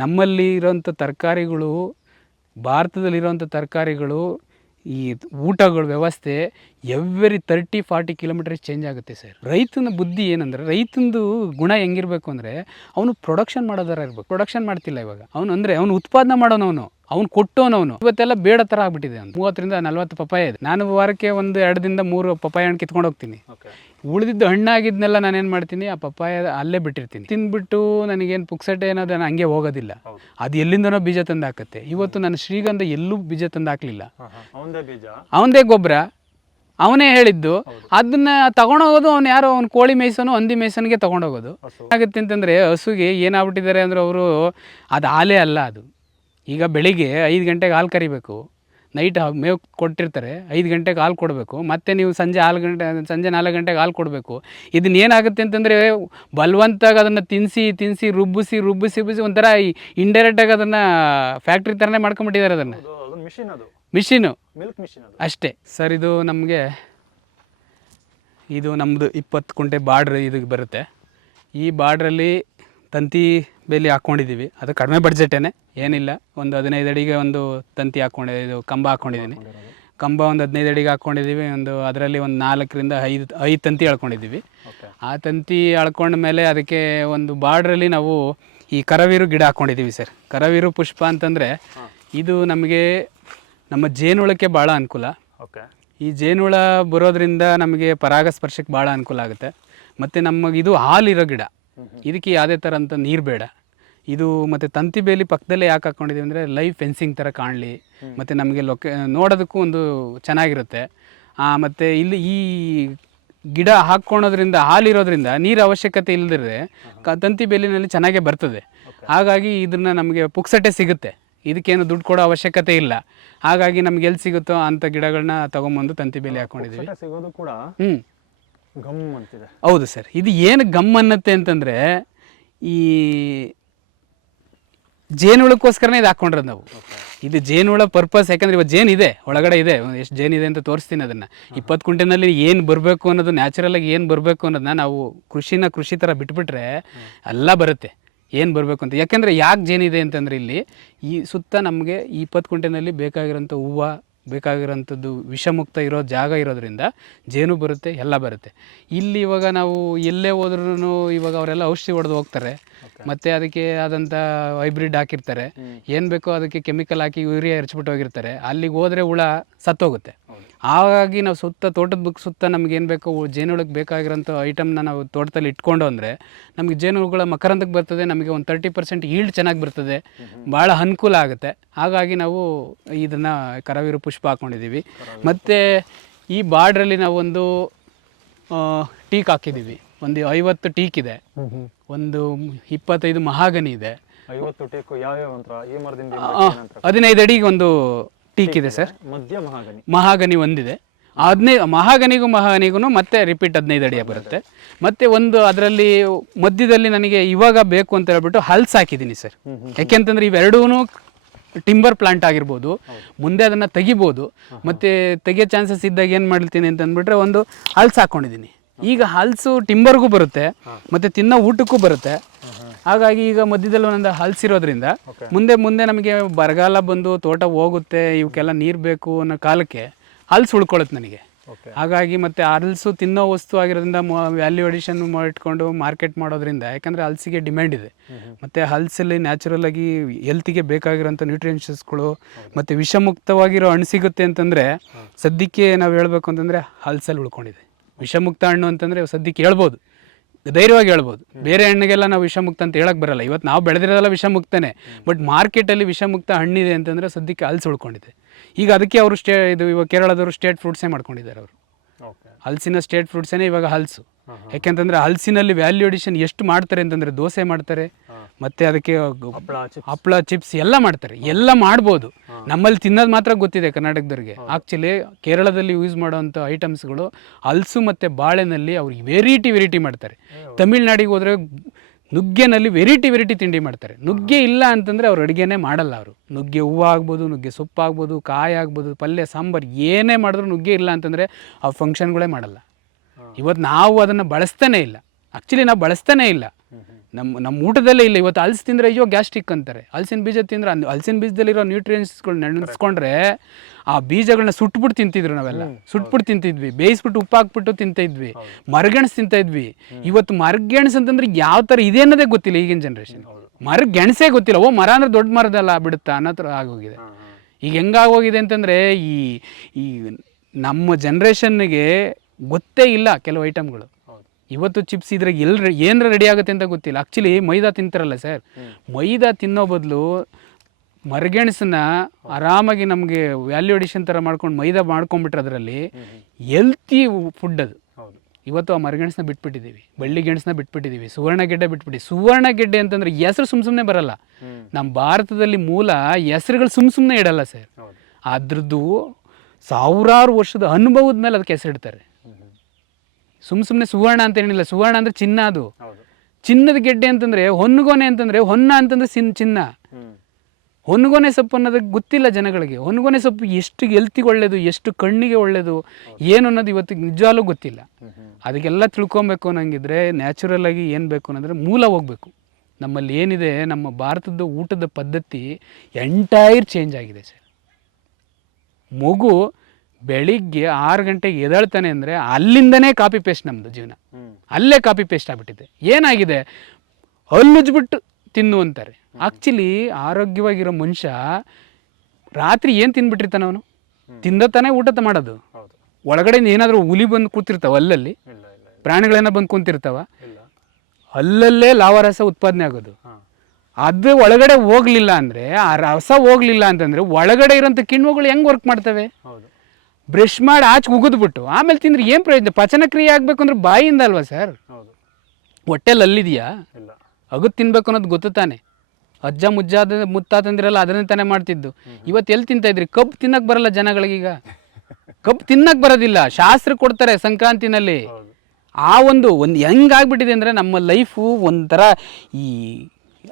ನಮ್ಮಲ್ಲಿ ಇರೋಂಥ ತರಕಾರಿಗಳು ಭಾರತದಲ್ಲಿರೋಂಥ ತರಕಾರಿಗಳು, ಈ ಊಟಗಳ ವ್ಯವಸ್ಥೆ every thirty forty kilometre change ಆಗುತ್ತೆ ಸರ್ ರೈತನ ಬುದ್ಧಿ ಏನಂದ್ರೆ, ರೈತಂದು ಗುಣ ಹೆಂಗಿರ್ಬೇಕು ಅಂದರೆ, ಅವನು ಪ್ರೊಡಕ್ಷನ್ ಮಾಡೋದರ ಇರ್ಬೇಕು. ಪ್ರೊಡಕ್ಷನ್ ಮಾಡ್ತಿಲ್ಲ ಇವಾಗ. ಅವನು ಅಂದರೆ, ಅವನು ಉತ್ಪಾದನೆ ಮಾಡೋನು ಅವ್ನು ಕೊಟ್ಟೋನವನು ಇವತ್ತೆಲ್ಲ ಬೇಡ ಥರ ಆಗ್ಬಿಟ್ಟಿದೆ ಅಂತ. ಮೂವತ್ತರಿಂದ ನಲ್ವತ್ತು ಪಪಾಯ ಇದೆ. ನಾನು ವಾರಕ್ಕೆ ಒಂದು ಎರಡರಿಂದ ಮೂರು ಪಪ್ಪಾಯ ಹಣ್ಣು ಕಿತ್ಕೊಂಡು ಹೋಗ್ತೀನಿ. ಉಳಿದಿದ್ದು ಹಣ್ಣಾಗಿದ್ನೆಲ್ಲ ನಾನೇನು ಮಾಡ್ತೀನಿ ಆ ಪಪ್ಪಾಯ ಅಲ್ಲೇ ಬಿಟ್ಟಿರ್ತೀನಿ. ತಿಂದ್ಬಿಟ್ಟು ನನಗೇನು ಪುಕ್ಸಟ್ಟೆ ಏನಾದ್ರು ನಾನು ಹಂಗೆ ಹೋಗೋದಿಲ್ಲ. ಅದು ಎಲ್ಲಿಂದನೋ ಬೀಜ ತಂದು ಹಾಕತ್ತೆ ಇವತ್ತು ನಾನು ಶ್ರೀಗಂಧ ಎಲ್ಲೂ ಬೀಜ ತಂದು ಹಾಕಲಿಲ್ಲ ಅವನದೇ ಗೊಬ್ಬರ ಅವನೇ ಹೇಳಿದ್ದು. ಅದನ್ನ ತಗೊಂಡೋಗೋದು ಅವ್ನು ಯಾರೋ ಅವ್ನು ಕೋಳಿ ಮೇಯ್ಸೋನು ಹಂದಿ ಮೇಯ್ಸೋನಿಗೆ ತಗೊಂಡೋಗೋದು ಆಗುತ್ತೆ ಏನಾಗುತ್ತೆ ಅಂತಂದರೆ ಹಸುಗೆ ಏನಾಗ್ಬಿಟ್ಟಿದ್ದಾರೆ ಅಂದರೆ ಅವರು ಅದು ಆಲೇ ಅಲ್ಲ ಅದು. ಈಗ ಬೆಳಿಗ್ಗೆ ಐದು ಗಂಟೆಗೆ ಹಾಲು ಕರಿಬೇಕು. ನೈಟ್ ಮೇವು ಕೊಟ್ಟಿರ್ತಾರೆ ಐದು ಗಂಟೆಗೆ ಹಾಲು ಕೊಡಬೇಕು. ಮತ್ತೆ ನೀವು ಸಂಜೆ ಹಾಲು ಗಂಟೆ ಸಂಜೆ ನಾಲ್ಕು ಗಂಟೆಗೆ ಹಾಲು ಕೊಡಬೇಕು. ಇದನ್ನ ಏನಾಗುತ್ತೆ ಅಂತಂದರೆ ಬಲವಂತಾಗಿ ಅದನ್ನು ತಿನ್ನಿಸಿ ತಿನ್ನಿಸಿ ರುಬ್ಬಿಸಿ ರುಬ್ಬಿಸಿ ರುಬ್ಬಿಸಿ ಒಂಥರ ಇಂಡೈರೆಕ್ಟಾಗಿ ಅದನ್ನು ಫ್ಯಾಕ್ಟ್ರಿ ಥರನೇ ಮಾಡ್ಕೊಂಬಿಟ್ಟಿದ್ದಾರೆ ಅದನ್ನು. ಅದು ಅದು ಮಿಷಿನ್ ಅದು. ಮಿಷಿನು ಮಿಲ್ಕ್ ಮಿಷಿನ್ ಅದು. ಅಷ್ಟೇ. ಸರ್ ಇದು ನಮಗೆ ಇದು ನಮ್ಮದು ಇಪ್ಪತ್ತು ಕುಂಟೆ ಬಾರ್ಡ್ರ್ ಇದಕ್ಕೆ ಬರುತ್ತೆ. ಈ ಬಾರ್ಡ್ರಲ್ಲಿ ತಂತಿ ಬೇಲಿ ಹಾಕ್ಕೊಂಡಿದ್ದೀವಿ ಅದು ಕಡಿಮೆ ಬಡ್ಜೆಟೇನೆ ಏನಿಲ್ಲ. ಒಂದು ಹದಿನೈದು ಅಡಿಗೆ ಒಂದು ತಂತಿ ಹಾಕ್ಕೊಂಡೆ ಇದು ಕಂಬ ಹಾಕ್ಕೊಂಡಿದ್ದೀನಿ ಕಂಬ ಒಂದು ಹದಿನೈದು ಅಡಿಗೆ ಹಾಕ್ಕೊಂಡಿದ್ದೀವಿ ಒಂದು ಅದರಲ್ಲಿ ಒಂದು ನಾಲ್ಕರಿಂದ ಐದು ಐದು ತಂತಿ ಎಳ್ಕೊಂಡಿದ್ದೀವಿ ಆ ತಂತಿ ಎಳ್ಕೊಂಡ ಮೇಲೆ ಅದಕ್ಕೆ ಒಂದು ಬಾರ್ಡ್ರಲ್ಲಿ ನಾವು ಈ ಕರವೀರು ಗಿಡ ಹಾಕ್ಕೊಂಡಿದ್ದೀವಿ ಸರ್. ಕರವೀರು ಪುಷ್ಪ ಅಂತಂದರೆ ಇದು ನಮಗೆ ನಮ್ಮ ಜೇನುಳಕ್ಕೆ ಭಾಳ ಅನುಕೂಲ. ಓಕೆ. ಈ ಜೇನುಳ ಬರೋದ್ರಿಂದ ನಮಗೆ ಪರಾಗಸ್ಪರ್ಶಕ್ಕೆ ಭಾಳ ಅನುಕೂಲ ಆಗುತ್ತೆ. ಮತ್ತು ನಮಗೆ ಇದು ಹಾಲಿರೋ ಗಿಡ. ಇದಕ್ಕೆ ಯಾವುದೇ ಥರ ಅಂತ ನೀರು ಬೇಡ. ಇದು ಮತ್ತು ತಂತಿ ಬೇಲಿ ಪಕ್ಕದಲ್ಲೇ ಯಾಕೆ ಹಾಕ್ಕೊಂಡಿದ್ದೀವಿ ಅಂದರೆ ಲೈವ್ ಫೆನ್ಸಿಂಗ್ ಥರ ಕಾಣಲಿ. ಮತ್ತು ನಮಗೆ ಲೊಕೆ ನೋಡೋದಕ್ಕೂ ಒಂದು ಚೆನ್ನಾಗಿರುತ್ತೆ. ಮತ್ತು ಇಲ್ಲಿ ಈ ಗಿಡ ಹಾಕ್ಕೊಳೋದ್ರಿಂದ ಹಾಲಿರೋದ್ರಿಂದ ನೀರು ಅವಶ್ಯಕತೆ ಇಲ್ಲದಿದ್ರೆ ಕ ತಂತಿ ಬೇಲಿನಲ್ಲಿ ಚೆನ್ನಾಗೇ ಬರ್ತದೆ. ಹಾಗಾಗಿ ಇದನ್ನು ನಮಗೆ ಪುಕ್ಸಟ್ಟೆ ಸಿಗುತ್ತೆ. ಇದಕ್ಕೇನು ದುಡ್ಡು ಕೊಡೋ ಅವಶ್ಯಕತೆ ಇಲ್ಲ. ಹಾಗಾಗಿ ನಮ್ಗೆ ಎಲ್ಲಿ ಸಿಗುತ್ತೋ ಅಂಥ ಗಿಡಗಳನ್ನ ತಗೊಂಬಂದು ತಂತಿ ಬೇಲಿ ಹಾಕ್ಕೊಂಡಿದ್ದೀವಿ ಸಿಗೋದು ಕೂಡ ಹ್ಞೂ ಗಮ್ ಅಂತಿದೆ. ಹೌದು ಸರ್. ಇದು ಏನು ಗಮ್ ಅನ್ನತ್ತೆ ಅಂತಂದರೆ ಈ ಜೇನುಳಕ್ಕೋಸ್ಕರನೇ ಇದು ಹಾಕೊಂಡ್ರೆ ನಾವು. ಇದು ಜೇನುಳ ಪರ್ಪಸ್ ಯಾಕಂದ್ರೆ ಇವಾಗ ಜೇನು ಇದೆ, ಒಳಗಡೆ ಇದೆ. ಎಷ್ಟು ಜೇನು ಇದೆ ಅಂತ ತೋರಿಸ್ತೀನಿ ಅದನ್ನು. ಇಪ್ಪತ್ತು ಕುಂಟೆನಲ್ಲಿ ಏನು ಬರಬೇಕು ಅನ್ನೋದು ನ್ಯಾಚುರಲಾಗಿ ಏನು ಬರಬೇಕು ಅನ್ನೋದನ್ನ ನಾವು ಕೃಷಿನ ಕೃಷಿ ಥರ ಬಿಟ್ಬಿಟ್ರೆ ಎಲ್ಲ ಬರುತ್ತೆ. ಏನು ಬರಬೇಕು ಅಂತ. ಯಾಕೆಂದರೆ ಯಾಕೆ ಜೇನಿದೆ ಅಂತಂದರೆ ಇಲ್ಲಿ ಈ ಸುತ್ತ ನಮಗೆ ಇಪ್ಪತ್ತು ಕುಂಟೆನಲ್ಲಿ ಬೇಕಾಗಿರೋಂಥ ಹೂವು ಬೇಕಾಗಿರೋಂಥದ್ದು ವಿಷಮುಕ್ತ ಇರೋ ಜಾಗ ಇರೋದ್ರಿಂದ ಜೇನು ಬರುತ್ತೆ ಎಲ್ಲ ಬರುತ್ತೆ. ಇಲ್ಲಿ ಇವಾಗ ನಾವು ಎಲ್ಲೇ ಹೋದ್ರೂ ಇವಾಗ ಅವರೆಲ್ಲ ಔಷಧಿ ಹೊಡೆದು ಹೋಗ್ತಾರೆ. ಮತ್ತು ಅದಕ್ಕೆ ಆದಂಥ ಹೈಬ್ರಿಡ್ ಹಾಕಿರ್ತಾರೆ. ಏನು ಬೇಕೋ ಅದಕ್ಕೆ ಕೆಮಿಕಲ್ ಹಾಕಿ ಯೂರಿಯಾ ಎರಚ್ಬಿಟ್ಟು ಹೋಗಿರ್ತಾರೆ. ಅಲ್ಲಿಗೆ ಹೋದರೆ ಹುಳ ಸತ್ತೋಗುತ್ತೆ. ಹಾಗಾಗಿ ನಾವು ಸುತ್ತ ತೋಟದ ಬುಕ್ ಸುತ್ತ ನಮ್ಗೆ ಏನು ಬೇಕೋ ಜೇನುಗಳಿಗೆ ಜೇನುಳಕ್ಕೆ ಬೇಕಾಗಿರೋಂಥ ಐಟಮ್ನ ನಾವು ತೋಟದಲ್ಲಿ ಇಟ್ಕೊಂಡು ಅಂದರೆ ನಮಗೆ ಜೇನುಗಳ ಮಕರಂದಕ್ಕೆ ಬರ್ತದೆ ನಮಗೆ ಒಂದು ತರ್ಟಿ ಪರ್ಸೆಂಟ್ ಈಲ್ಡ್ ಚೆನ್ನಾಗಿ ಬರ್ತದೆ. ಭಾಳ ಅನುಕೂಲ ಆಗುತ್ತೆ. ಹಾಗಾಗಿ ನಾವು ಇದನ್ನು ಕರವೀರು ಪುಷ್ಪ ಹಾಕ್ಕೊಂಡಿದ್ದೀವಿ ಮತ್ತು ಈ ಬಾರ್ಡ್ರಲ್ಲಿ ನಾವೊಂದು ಟೀಕ್ ಹಾಕಿದ್ದೀವಿ ಒಂದು ಐವತ್ತು ಟೀಕ್ ಇದೆ. ಒಂದು ಇಪ್ಪತ್ತೈದು ಮಹಾಗನಿ ಇದೆ. ಹದಿನೈದು ಅಡಿಗೆ ಒಂದು ಟೀಕ್ ಇದೆ ಸರ್ ಮಧ್ಯ ಮಹಾಗನಿ. ಮಹಾಗನಿ ಒಂದಿದೆ. ಹದಿನೈದು ಮಹಾಗನಿಗೂ ಮಹಾಗನಿಗೂ ಮತ್ತೆ ರಿಪೀಟ್ ಹದಿನೈದು ಅಡಿಯ ಬರುತ್ತೆ. ಮತ್ತೆ ಒಂದು ಅದರಲ್ಲಿ ಮಧ್ಯದಲ್ಲಿ ನನಗೆ ಇವಾಗ ಬೇಕು ಅಂತ ಹೇಳ್ಬಿಟ್ಟು ಹಲ್ಸ್ ಹಾಕಿದ್ದೀನಿ ಸರ್ ಯಾಕೆಂತಂದ್ರೆ ಇವೆರಡೂ ಟಿಂಬರ್ ಪ್ಲಾಂಟ್ ಆಗಿರ್ಬೋದು. ಮುಂದೆ ಅದನ್ನು ತೆಗಿಬೋದು. ಮತ್ತೆ ತೆಗಿಯೋ ಚಾನ್ಸಸ್ ಇದ್ದಾಗ ಏನು ಮಾಡ್ತೀನಿ ಅಂತ ಅಂದ್ಬಿಟ್ರೆ ಒಂದು ಹಲ್ಸ್ ಹಾಕೊಂಡಿದ್ದೀನಿ. ಈಗ ಹಲ್ಸು ಟಿಂಬರ್ಗೂ ಬರುತ್ತೆ. ಮತ್ತೆ ತಿನ್ನೋ ಊಟಕ್ಕೂ ಬರುತ್ತೆ. ಹಾಗಾಗಿ ಈಗ ಮಧ್ಯದಲ್ಲಿ ಒಂದೊಂದು ಹಲ್ಸಿರೋದ್ರಿಂದ ಮುಂದೆ ಮುಂದೆ ನಮಗೆ ಬರಗಾಲ ಬಂದು ತೋಟ ಹೋಗುತ್ತೆ ಇವಕ್ಕೆಲ್ಲ ನೀರು ಬೇಕು ಅನ್ನೋ ಕಾಲಕ್ಕೆ ಹಲ್ಸು ಉಳ್ಕೊಳ್ಳುತ್ತೆ ನನಗೆ. ಹಾಗಾಗಿ ಮತ್ತೆ ಹಲ್ಸು ತಿನ್ನೋ ವಸ್ತು ಆಗಿರೋದ್ರಿಂದ ವ್ಯಾಲ್ಯೂ ಅಡಿಷನ್ ಮಾಡಿಟ್ಕೊಂಡು ಮಾರ್ಕೆಟ್ ಮಾಡೋದ್ರಿಂದ ಯಾಕಂದರೆ ಹಲ್ಸಿಗೆ ಡಿಮ್ಯಾಂಡ್ ಇದೆ. ಮತ್ತು ಹಲ್ಸಲ್ಲಿ ನ್ಯಾಚುರಲ್ ಆಗಿ ಹೆಲ್ತಿಗೆ ಬೇಕಾಗಿರೋಂಥ ಗಳು ಮತ್ತು ವಿಷಮುಕ್ತವಾಗಿರೋ ಹಣ್ಣು ಸಿಗುತ್ತೆ ಅಂತಂದರೆ ಸದ್ಯಕ್ಕೆ ನಾವು ಹೇಳ್ಬೇಕು ಅಂತಂದರೆ ಹಲ್ಸಲ್ಲಿ ಉಳ್ಕೊಂಡಿದೆ. ವಿಷಮುಕ್ತ ಹಣ್ಣು ಅಂತಂದರೆ ಸದ್ಯಕ್ಕೆ ಹೇಳ್ಬೋದು. ಧೈರ್ಯವಾಗಿ ಹೇಳ್ಬೋದು. ಬೇರೆ ಹಣ್ಣಿಗೆಲ್ಲ ನಾವು ವಿಷಮುಕ್ತ ಅಂತ ಹೇಳಕ್ ಬರಲ್ಲ. ಇವತ್ತು ನಾವು ಬೆಳೆದಿರೋದೆಲ್ಲ ವಿಷಮುಕ್ತನೇ. ಬಟ್ ಮಾರ್ಕೆಟಲ್ಲಿ ವಿಷಮುಕ್ತ ಹಣ್ಣಿದೆ ಅಂತಂದರೆ ಸದ್ಯಕ್ಕೆ ಅಲ್ಸಿ ಉಳ್ಕೊಂಡಿದೆ. ಈಗ ಅದಕ್ಕೆ ಅವರು ಸ್ಟೇ ಇದು ಇವಾಗ ಕೇರಳದವರು ಸ್ಟೇಟ್ ಫ್ರೂಟ್ಸೇ ಮಾಡ್ಕೊಂಡಿದ್ದಾರೆ ಅವರು. ಹಲ್ಸಿನ ಸ್ಟೇಟ್ ಫ್ರೂಟ್ಸೇನೆ ಇವಾಗ ಹಲಸು. ಯಾಕೆಂತಂದ್ರೆ ಹಲ್ಸಿನಲ್ಲಿ ವ್ಯಾಲ್ಯೂ ಅಡಿಷನ್ ಎಷ್ಟು ಮಾಡ್ತಾರೆ ಅಂತಂದ್ರೆ ದೋಸೆ ಮಾಡ್ತಾರೆ ಮತ್ತೆ ಅದಕ್ಕೆ ಹಪ್ಳ ಹಪ್ಪಳ ಚಿಪ್ಸ್ ಎಲ್ಲ ಮಾಡ್ತಾರೆ. ಎಲ್ಲ ಮಾಡ್ಬೋದು. ನಮ್ಮಲ್ಲಿ ತಿನ್ನೋದು ಮಾತ್ರ ಗೊತ್ತಿದೆ ಕರ್ನಾಟಕದವ್ರಿಗೆ. ಆಕ್ಚುಲಿ ಕೇರಳದಲ್ಲಿ ಯೂಸ್ ಮಾಡುವಂಥ ಐಟಮ್ಸ್ಗಳು ಹಲಸು ಮತ್ತು ಬಾಳೆನಲ್ಲಿ ಅವ್ರಿಗೆ ವೆರೈಟಿ ವೆರೈಟಿ ಮಾಡ್ತಾರೆ. ತಮಿಳ್ನಾಡಿಗೆ ಹೋದ್ರೆ ನುಗ್ಗೆನಲ್ಲಿ ವೆರೈಟಿ ವೆರೈಟಿ ತಿಂಡಿ ಮಾಡ್ತಾರೆ. ನುಗ್ಗೆ ಇಲ್ಲ ಅಂತಂದರೆ ಅವ್ರು ಅಡುಗೆನೇ ಮಾಡಲ್ಲ ಅವರು. ನುಗ್ಗೆ ಹೂವು ಆಗ್ಬೋದು ನುಗ್ಗೆ ಸೊಪ್ಪು ಆಗ್ಬೋದು ಕಾಯಿ ಆಗ್ಬೋದು ಪಲ್ಯ ಸಾಂಬಾರು ಏನೇ ಮಾಡಿದ್ರು ನುಗ್ಗೆ ಇಲ್ಲ ಅಂತಂದರೆ ಆ ಫಂಕ್ಷನ್ಗಳೇ ಮಾಡಲ್ಲ. ಇವತ್ತು ನಾವು ಅದನ್ನು ಬಳಸ್ತಾನೇ ಇಲ್ಲ. ಆ್ಯಕ್ಚುಲಿ ನಾವು ಬಳಸ್ತಾನೇ ಇಲ್ಲ. ನಮ್ಮ ನಮ್ಮ ಊಟದಲ್ಲೇ ಇಲ್ಲ. ಇವತ್ತು ಹಲ್ಸು ತಿಂದರೆ ಅಯ್ಯೋ ಗ್ಯಾಸ್ಟ್ರಿಕ್ ಅಂತಾರೆ. ಹಲ್ಸಿನ ಬೀಜ ತಿಂದರೆ ಅನ್- ಹಲ್ಸಿನ ಬೀಜದಲ್ಲಿರೋ ನ್ಯೂಟ್ರಿಯೆಂಟ್ಸ್ಗಳು ನೆನೆಸ್ಕೊಂಡ್ರೆ ಆ ಬೀಜಗಳನ್ನ ಸುಟ್ಬಿಟ್ಟು ತಿಂತಿದ್ರು ನಾವೆಲ್ಲ. ಸುಟ್ಬಿಟ್ಟು ತಿಂತಿದ್ವಿ. ಬೇಯಿಸ್ಬಿಟ್ಟು ಉಪ್ಪು ಹಾಕ್ಬಿಟ್ಟು ತಿಂತಿದ್ವಿ ಮರಗೆಣಸು ತಿಂತ ಇದ್ವಿ ಇವತ್ತು ಮರಗೆಣಸು ಅಂತಂದ್ರೆ ಯಾವ ಥರ ಇದೆ ಅನ್ನೋದೇ ಗೊತ್ತಿಲ್ಲ ಈಗಿನ ಜನ್ರೇಷನ್ ಮರಗೆಣಸೇ ಗೊತ್ತಿಲ್ಲ. ಓ ಮರ ಅಂದ್ರೆ ದೊಡ್ಡ ಮರದಲ್ಲ ಬಿಡುತ್ತಾ? ಅನ್ನೋ ಥರ ಆಗೋಗಿದೆ. ಈಗ ಹೆಂಗಾಗೋಗಿದೆ ಅಂತಂದರೆ ಈ ಈ ನಮ್ಮ ಜನ್ರೇಷನ್ಗೆ ಗೊತ್ತೇ ಇಲ್ಲ ಕೆಲವು ಐಟಮ್ಗಳು ಇವತ್ತು ಚಿಪ್ಸ್ ಇದ್ರೆ ಎಲ್ಲಿ ಏನರ ರೆಡಿ ಆಗುತ್ತೆ ಅಂತ ಗೊತ್ತಿಲ್ಲ. ಆ್ಯಕ್ಚುಲಿ ಮೈದಾ ತಿಂತಾರಲ್ಲ ಸರ್ ಮೈದಾ ತಿನ್ನೋ ಬದಲು ಮರಗೆಣಸನ್ನ ಆರಾಮಾಗಿ ನಮಗೆ ವ್ಯಾಲ್ಯೂ ಅಡಿಷನ್ ಥರ ಮಾಡ್ಕೊಂಡು ಮೈದಾ ಮಾಡ್ಕೊಂಡ್ಬಿಟ್ರೆ ಅದರಲ್ಲಿ ಹೆಲ್ತಿ ಫುಡ್ ಅದು. ಇವತ್ತು ಆ ಮರಗೆಣಸನ್ನ ಬಿಟ್ಬಿಟ್ಟಿದ್ದೀವಿ ಬಳ್ಳಿ ಗೆಣಸನ್ನ ಬಿಟ್ಬಿಟ್ಟಿದ್ದೀವಿ ಸುವರ್ಣ ಗೆಡ್ಡೆ ಬಿಟ್ಬಿಟ್ಟು ಸುವರ್ಣ ಗೆಡ್ಡೆ ಅಂತಂದ್ರೆ ಹೆಸರು ಸುಮ್ ಸುಮ್ಮನೆ ಬರಲ್ಲ. ನಮ್ಮ ಭಾರತದಲ್ಲಿ ಮೂಲ ಹೆಸರುಗಳು ಸುಮ್ ಸುಮ್ಮನೆ ಇಡಲ್ಲ ಸರ್ ಅದ್ರದ್ದು ಸಾವಿರಾರು ವರ್ಷದ ಅನುಭವದ ಮೇಲೆ ಅದಕ್ಕೆ ಹೆಸರಿಡ್ತಾರೆ. ಸುಮ್ ಸುಮ್ಮನೆ ಸುವರ್ಣ ಅಂತ ಏನಿಲ್ಲ. ಸುವರ್ಣ ಅಂದ್ರೆ ಚಿನ್ನ ಅದು. ಚಿನ್ನದ ಗೆಡ್ಡೆ ಅಂತಂದ್ರೆ ಹೊನ್ನಗೋನೆ ಅಂತಂದ್ರೆ ಹೊನ್ನ ಅಂತಂದ್ರೆ ಸಿನ್ ಚಿನ್ನ. ಹೊನ್ಗೊನೆ ಸೊಪ್ಪು ಅನ್ನೋದಕ್ಕೆ ಗೊತ್ತಿಲ್ಲ ಜನಗಳಿಗೆ. ಹೊನ್ಗೊನೆ ಸೊಪ್ಪು ಎಷ್ಟು ಎಲ್ತಿಗೆ ಒಳ್ಳೇದು ಎಷ್ಟು ಕಣ್ಣಿಗೆ ಒಳ್ಳೇದು ಏನು ಅನ್ನೋದು ಇವತ್ತಿಗೆ ನಿಜವಾಗ್ಲೂ ಗೊತ್ತಿಲ್ಲ. ಅದಕ್ಕೆಲ್ಲ ತಿಳ್ಕೊಬೇಕು ಅನ್ನಂಗಿದ್ರೆ ನ್ಯಾಚುರಲ್ ಆಗಿ ಏನು ಬೇಕು ಅನ್ನೋದ್ರೆ ಮೂಲ ಹೋಗ್ಬೇಕು. ನಮ್ಮಲ್ಲಿ ಏನಿದೆ ನಮ್ಮ ಭಾರತದ ಊಟದ ಪದ್ಧತಿ ಎಂಟೈರ್ ಚೇಂಜ್ ಆಗಿದೆ ಸರ್. ಮಗು ಬೆಳಿಗ್ಗೆ ಆರು ಗಂಟೆಗೆ ಎದಳ್ತಾನೆ ಅಂದರೆ ಅಲ್ಲಿಂದನೇ ಕಾಪಿ ಪೇಸ್ಟ್ ನಮ್ಮದು ಜೀವನ. ಅಲ್ಲೇ ಕಾಪಿ ಪೇಸ್ಟ್ ಆಗ್ಬಿಟ್ಟಿದೆ. ಏನಾಗಿದೆ? ಹಲ್ಲುಜ್ಬಿಟ್ಟು ತಿನ್ನು ಅಂತಾರೆ. ಆ್ಯಕ್ಚುಲಿ ಆರೋಗ್ಯವಾಗಿರೋ ಮನುಷ್ಯ ರಾತ್ರಿ ಏನು ತಿನ್ಬಿಟ್ಟಿರ್ತಾನೆ ಅವನು? ತಿಂದ ತಾನೇ ಊಟ ಮಾಡೋದು. ಒಳಗಡೆ ಏನಾದರೂ ಹುಲಿ ಬಂದು ಕೂತಿರ್ತಾವ ಅಲ್ಲಲ್ಲಿ? ಪ್ರಾಣಿಗಳೇನೋ ಬಂದು ಕುಂತಿರ್ತಾವ? ಅಲ್ಲಲ್ಲೇ ಲಾವರಸ ಉತ್ಪಾದನೆ ಆಗೋದು. ಅದು ಒಳಗಡೆ ಹೋಗ್ಲಿಲ್ಲ ಅಂದರೆ ಆ ರಸ ಹೋಗ್ಲಿಲ್ಲ ಅಂತಂದ್ರೆ ಒಳಗಡೆ ಇರೋಂಥ ಕಿಣ್ವಗಳು ಹೆಂಗೆ ವರ್ಕ್ ಮಾಡ್ತವೆ? ಬ್ರಷ್ ಮಾಡಿ ಆಚೆ ಉಗಿದ್ಬಿಟ್ಟು ಆಮೇಲೆ ತಿಂದ್ರೆ ಏನು ಪ್ರಯೋಜನ? ಪಚನ ಕ್ರಿಯೆ ಆಗಬೇಕು ಅಂದ್ರೆ ಬಾಯಿಯಿಂದ ಅಲ್ವಾ ಸರ್? ಹೌದು. ಹೊಟ್ಟೆಲಿ ಅಲ್ಲಿದೆಯಾ? ಇಲ್ಲ. ಅಗದ್ ತಿನ್ಬೇಕು ಅನ್ನೋದು ಗೊತ್ತು ತಾನೆ. ಅಜ್ಜ ಮುಜ್ಜಾದ ಮುತ್ತಾತಂದಿರಲ್ಲ ಅದನ್ನೇ ತಾನೇ ಮಾಡ್ತಿದ್ದು. ಇವತ್ತು ಎಲ್ಲಿ ತಿಂತಾ ಇದ್ರಿ? ಕಬ್ಬು ತಿನ್ನಕ್ಕೆ ಬರಲ್ಲ ಜನಗಳಿಗೀಗ ಕಬ್ಬು ತಿನ್ನಕ್ಕೆ ಬರೋದಿಲ್ಲ. ಶಾಸ್ತ್ರ ಕೊಡ್ತಾರೆ ಸಂಕ್ರಾಂತಿನಲ್ಲಿ. ಆ ಒಂದು ಒಂದು ಹೆಂಗಾಗ್ಬಿಟ್ಟಿದೆ ಅಂದರೆ ನಮ್ಮ ಲೈಫು ಒಂಥರ ಈ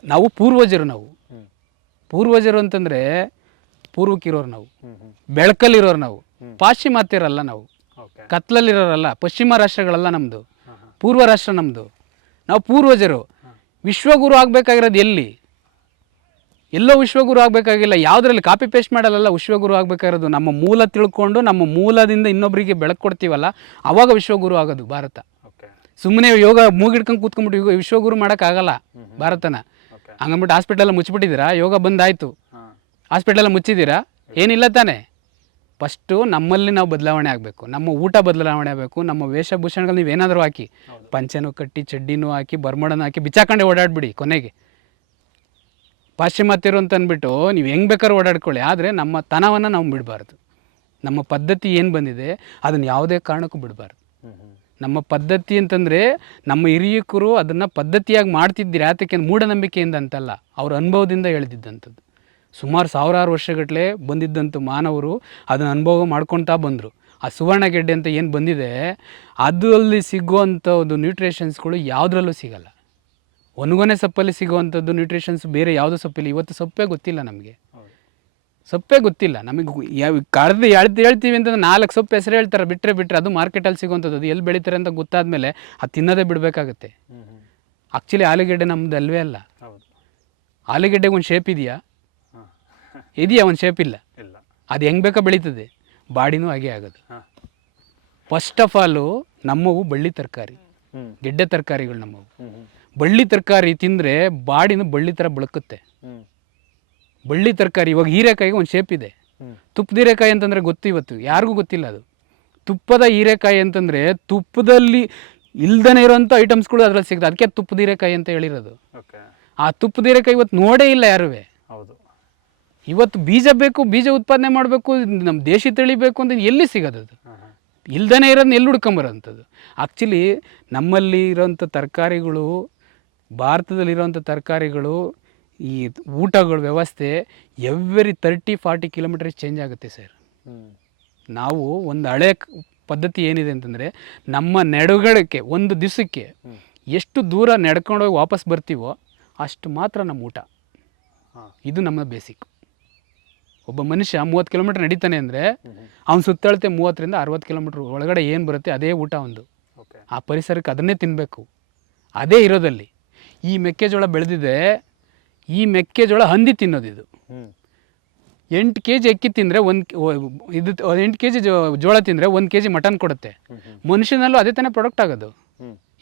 ನಾವು ಪೂರ್ವಜರು ನಾವು. ಪೂರ್ವಜರು ಅಂತಂದರೆ ಪೂರ್ವಕ್ಕಿರೋರು ನಾವು. ಬೆಳಕಲ್ಲಿರೋರು ನಾವು. ಪಾಶ್ಚಿಮಾತ್ಯರಲ್ಲ ನಾವು. ಕತ್ಲಲ್ಲಿರೋರಲ್ಲ ಪಶ್ಚಿಮ ರಾಷ್ಟ್ರಗಳಲ್ಲ ನಮ್ಮದು ಹಾಂ ಪೂರ್ವ ರಾಷ್ಟ್ರ ನಮ್ಮದು ನಾವು ಪೂರ್ವಜರು. ವಿಶ್ವಗುರು ಆಗಬೇಕಾಗಿರೋದು ಎಲ್ಲಿ? ಎಲ್ಲೋ ವಿಶ್ವಗುರು ಆಗಬೇಕಾಗಿಲ್ಲ. ಯಾವುದ್ರಲ್ಲಿ ಕಾಪಿ ಪೇಸ್ಟ್ ಮಾಡಲ್ಲ ವಿಶ್ವಗುರು ಆಗಬೇಕಾಗಿರೋದು. ನಮ್ಮ ಮೂಲ ತಿಳ್ಕೊಂಡು ನಮ್ಮ ಮೂಲದಿಂದ ಇನ್ನೊಬ್ಬರಿಗೆ ಬೆಳಕು ಕೊಡ್ತೀವಲ್ಲ ಅವಾಗ ವಿಶ್ವಗುರು ಆಗೋದು ಭಾರತ. ಸುಮ್ಮನೆ ಯೋಗ ಮೂಗಿಡ್ಕೊಂಡು ಕೂತ್ಕೊಂಡ್ಬಿಟ್ಟು ಯೋಗ ವಿಶ್ವಗುರು ಮಾಡೋಕ್ಕಾಗಲ್ಲ ಭಾರತನ. ಹಂಗಂದ್ಬಿಟ್ಟು ಹಾಸ್ಪಿಟಲ್ ಮುಚ್ಚಿಬಿಟ್ಟಿದ್ದೀರಾ? ಯೋಗ ಬಂದಾಯಿತು. ಹಾಸ್ಪಿಟಲ್ ಮುಚ್ಚಿದ್ದೀರಾ? ಏನಿಲ್ಲ ತಾನೇ. ಫಸ್ಟು ನಮ್ಮಲ್ಲಿ ನಾವು ಬದಲಾವಣೆ ಆಗಬೇಕು. ನಮ್ಮ ಊಟ ಬದಲಾವಣೆ ಆಗಬೇಕು. ನಮ್ಮ ವೇಷಭೂಷಣಗಳು ನೀವು ಏನಾದರೂ ಹಾಕಿ. ಪಂಚೆನೂ ಕಟ್ಟಿ ಚಡ್ಡಿನೂ ಹಾಕಿ ಬರ್ಮಡನೂ ಹಾಕಿ ಬಿಚ್ಚಾಕೊಂಡೆ ಓಡಾಡ್ಬಿಡಿ ಕೊನೆಗೆ. ಪಾಶ್ಚಿಮಾತ್ಯರು ಅಂತ ಅಂದ್ಬಿಟ್ಟು ನೀವು ಹೆಂಗೆ ಬೇಕಾದ್ರೂ ಓಡಾಡ್ಕೊಳ್ಳಿ. ಆದರೆ ನಮ್ಮ ತನವನ್ನು ನಾವು ಬಿಡಬಾರ್ದು. ನಮ್ಮ ಪದ್ಧತಿ ಏನು ಬಂದಿದೆ ಅದನ್ನು ಯಾವುದೇ ಕಾರಣಕ್ಕೂ ಬಿಡಬಾರ್ದು. ನಮ್ಮ ಪದ್ಧತಿ ಅಂತಂದರೆ ನಮ್ಮ ಹಿರಿಯಕರು ಅದನ್ನು ಪದ್ಧತಿಯಾಗಿ ಮಾಡ್ತಿದ್ದೀರಿ ಯಾತಕ್ಕೆ ಮೂಢನಂಬಿಕೆಯಿಂದ ಅಂತಲ್ಲ ಅವ್ರ ಅನುಭವದಿಂದ ಎಳೆದಿದ್ದಂಥದ್ದು ಸುಮಾರು ಸಾವಿರಾರು ವರ್ಷಗಟ್ಟಲೆ ಬಂದಿದ್ದಂಥ ಮಾನವರು ಅದನ್ನು ಅನುಭವ ಮಾಡ್ಕೊತಾ ಬಂದರು. ಆ ಸುವರ್ಣ ಗೆಡ್ಡೆ ಅಂತ ಏನು ಬಂದಿದೆ ಅದರಲ್ಲಿ ಸಿಗುವಂಥ ಒಂದು ನ್ಯೂಟ್ರಿಷನ್ಸ್ಗಳು ಯಾವುದ್ರಲ್ಲೂ ಸಿಗಲ್ಲ. ಒಣಗೊನೆ ಸೊಪ್ಪಲ್ಲಿ ಸಿಗುವಂಥದ್ದು ನ್ಯೂಟ್ರಿಷನ್ಸ್ ಬೇರೆ ಯಾವುದೋ ಸೊಪ್ಪಲ್ಲಿ ಇವತ್ತು ಸೊಪ್ಪೇ ಗೊತ್ತಿಲ್ಲ ನಮಗೆ. ಸೊಪ್ಪೇ ಗೊತ್ತಿಲ್ಲ. ನಮಗೆ ಯಾವ ಕಡ್ದು ಎಳ್ದು ಹೇಳ್ತೀವಿ ಅಂತಂದ್ರೆ ನಾಲ್ಕು ಸೊಪ್ಪು ಹೆಸರು ಹೇಳ್ತಾರೆ ಬಿಟ್ಟರೆ ಬಿಟ್ಟರೆ ಅದು ಮಾರ್ಕೆಟಲ್ಲಿ ಸಿಗುವಂಥದ್ದು ಅದು ಎಲ್ಲಿ ಬೆಳೀತಾರೆ ಅಂತ ಗೊತ್ತಾದಮೇಲೆ ಅದು ತಿನ್ನೋದೇ ಬಿಡಬೇಕಾಗತ್ತೆ. ಆ್ಯಕ್ಚುಲಿ ಆಲೂಗೆಡ್ಡೆ ನಮ್ಮದು ಅಲ್ವೇ ಅಲ್ಲ. ಆಲೂಗೆಡ್ಡೆಗೆ ಒಂದು ಶೇಪ್ ಇದೆಯಾ? ಇದೆಯಾ ಒಂದು ಶೇಪ್ ಇಲ್ಲ. ಇಲ್ಲ. ಅದು ಹೆಂಗೆ ಬೇಕೋ ಬೆಳೀತದೆ. ಬಾಡಿನೂ ಹಾಗೆ ಆಗೋದು. ಫಸ್ಟ್ ಆಫ್ ಆಲು ನಮ್ಮವು ಬಳ್ಳಿ ತರಕಾರಿ. ಗೆಡ್ಡೆ ತರಕಾರಿಗಳು ನಮ್ಮವು. ಬಳ್ಳಿ ತರಕಾರಿ ತಿಂದರೆ ಬಾಡಿನೂ ಬಳ್ಳಿ ಥರ ಬೆಳಕುತ್ತೆ. ಬಳ್ಳಿ ತರಕಾರಿ ಇವಾಗ ಹೀರೆಕಾಯಿಗೆ ಒಂದು ಶೇಪ್ ಇದೆ. ತುಪ್ಪದ ಹೀರೆಕಾಯಿ ಅಂತಂದರೆ ಗೊತ್ತು ಇವತ್ತು. ಯಾರಿಗೂ ಗೊತ್ತಿಲ್ಲ ಅದು. ತುಪ್ಪದ ಹೀರೆಕಾಯಿ ಅಂತಂದರೆ ತುಪ್ಪದಲ್ಲಿ ಇಲ್ದನೇ ಇರೋಂಥ ಐಟಮ್ಸ್ಗಳು ಅದರಲ್ಲಿ ಸಿಗ್ತದೆ. ಅದಕ್ಕೆ ತುಪ್ಪದ ಹೀರೆಕಾಯಿ ಅಂತ ಹೇಳಿರೋದು. ಆ ತುಪ್ಪದ ಹೀರೆಕಾಯಿ ಇವತ್ತು ನೋಡೇ ಇಲ್ಲ ಯಾರೂ ಹೌದು. ಇವತ್ತು ಬೀಜ ಬೇಕು ಬೀಜ ಉತ್ಪಾದನೆ ಮಾಡಬೇಕು ನಮ್ಮ ದೇಶ ತಿಳಿಬೇಕು ಅಂತ ಎಲ್ಲಿ ಸಿಗೋದು ಅದು? ಹಾಂ ಹಾಂ. ಇಲ್ದನೇ ಇರೋದನ್ನ ಎಲ್ಲಿ ಹುಡ್ಕೊಂಬರೋಂಥದ್ದು? ಆ್ಯಕ್ಚುಲಿ ನಮ್ಮಲ್ಲಿ ಇರೋಂಥ ತರಕಾರಿಗಳು ಭಾರತದಲ್ಲಿರೋಂಥ ತರಕಾರಿಗಳು ಈ ಊಟಗಳ ವ್ಯವಸ್ಥೆ every thirty forty kilometre change ಆಗುತ್ತೆ ಸರ್ ನಾವು ಒಂದು ಹಳೆ ಪದ್ಧತಿ ಏನಿದೆ ಅಂತಂದರೆ ನಮ್ಮ ನಡುಗಡಕ್ಕೆ ಒಂದು ದಿವಸಕ್ಕೆ ಎಷ್ಟು ದೂರ ನಡ್ಕೊಂಡೋಗಿ ವಾಪಸ್ ಬರ್ತೀವೋ ಅಷ್ಟು ಮಾತ್ರ ನಮ್ಮ ಊಟ. ಇದು ನಮ್ಮ ಬೇಸಿಕ್ ಒಬ್ಬ ಮನುಷ್ಯ ಮೂವತ್ತು ಕಿಲೋಮೀಟ್ರ್ ನಡೀತಾನೆ ಅಂದರೆ ಅವ್ನ ಸುತ್ತಳತೆ ಮೂವತ್ತರಿಂದ ಅರವತ್ತು ಕಿಲೋಮೀಟ್ರ್ ಒಳಗಡೆ ಏನು ಬರುತ್ತೆ? ಅದೇ ಊಟ ಒಂದು. ಆ ಪರಿಸರಕ್ಕೆ ಅದನ್ನೇ ತಿನ್ನಬೇಕು ಅದೇ ಇರೋದಲ್ಲಿ ಈ ಮೆಕ್ಕೆಜೋಳ ಬೆಳೆದಿದೆ ಈ ಮೆಕ್ಕೆಜೋಳ ಹಂದಿ ತಿನ್ನೋದು ಇದು ಹ್ಮ್. ಎಂಟು ಕೆ ಜಿ ಅಕ್ಕಿ ತಿಂದರೆ ಒಂದು ಇದು ಎಂಟು ಕೆ ಜಿ ಜೋಳ ತಿಂದರೆ ಒಂದು ಕೆ ಜಿ ಮಟನ್ ಕೊಡುತ್ತೆ. ಮನುಷ್ಯನಲ್ಲೂ ಅದೇ ತಾನೇ ಪ್ರಾಡಕ್ಟ್ ಆಗೋದು.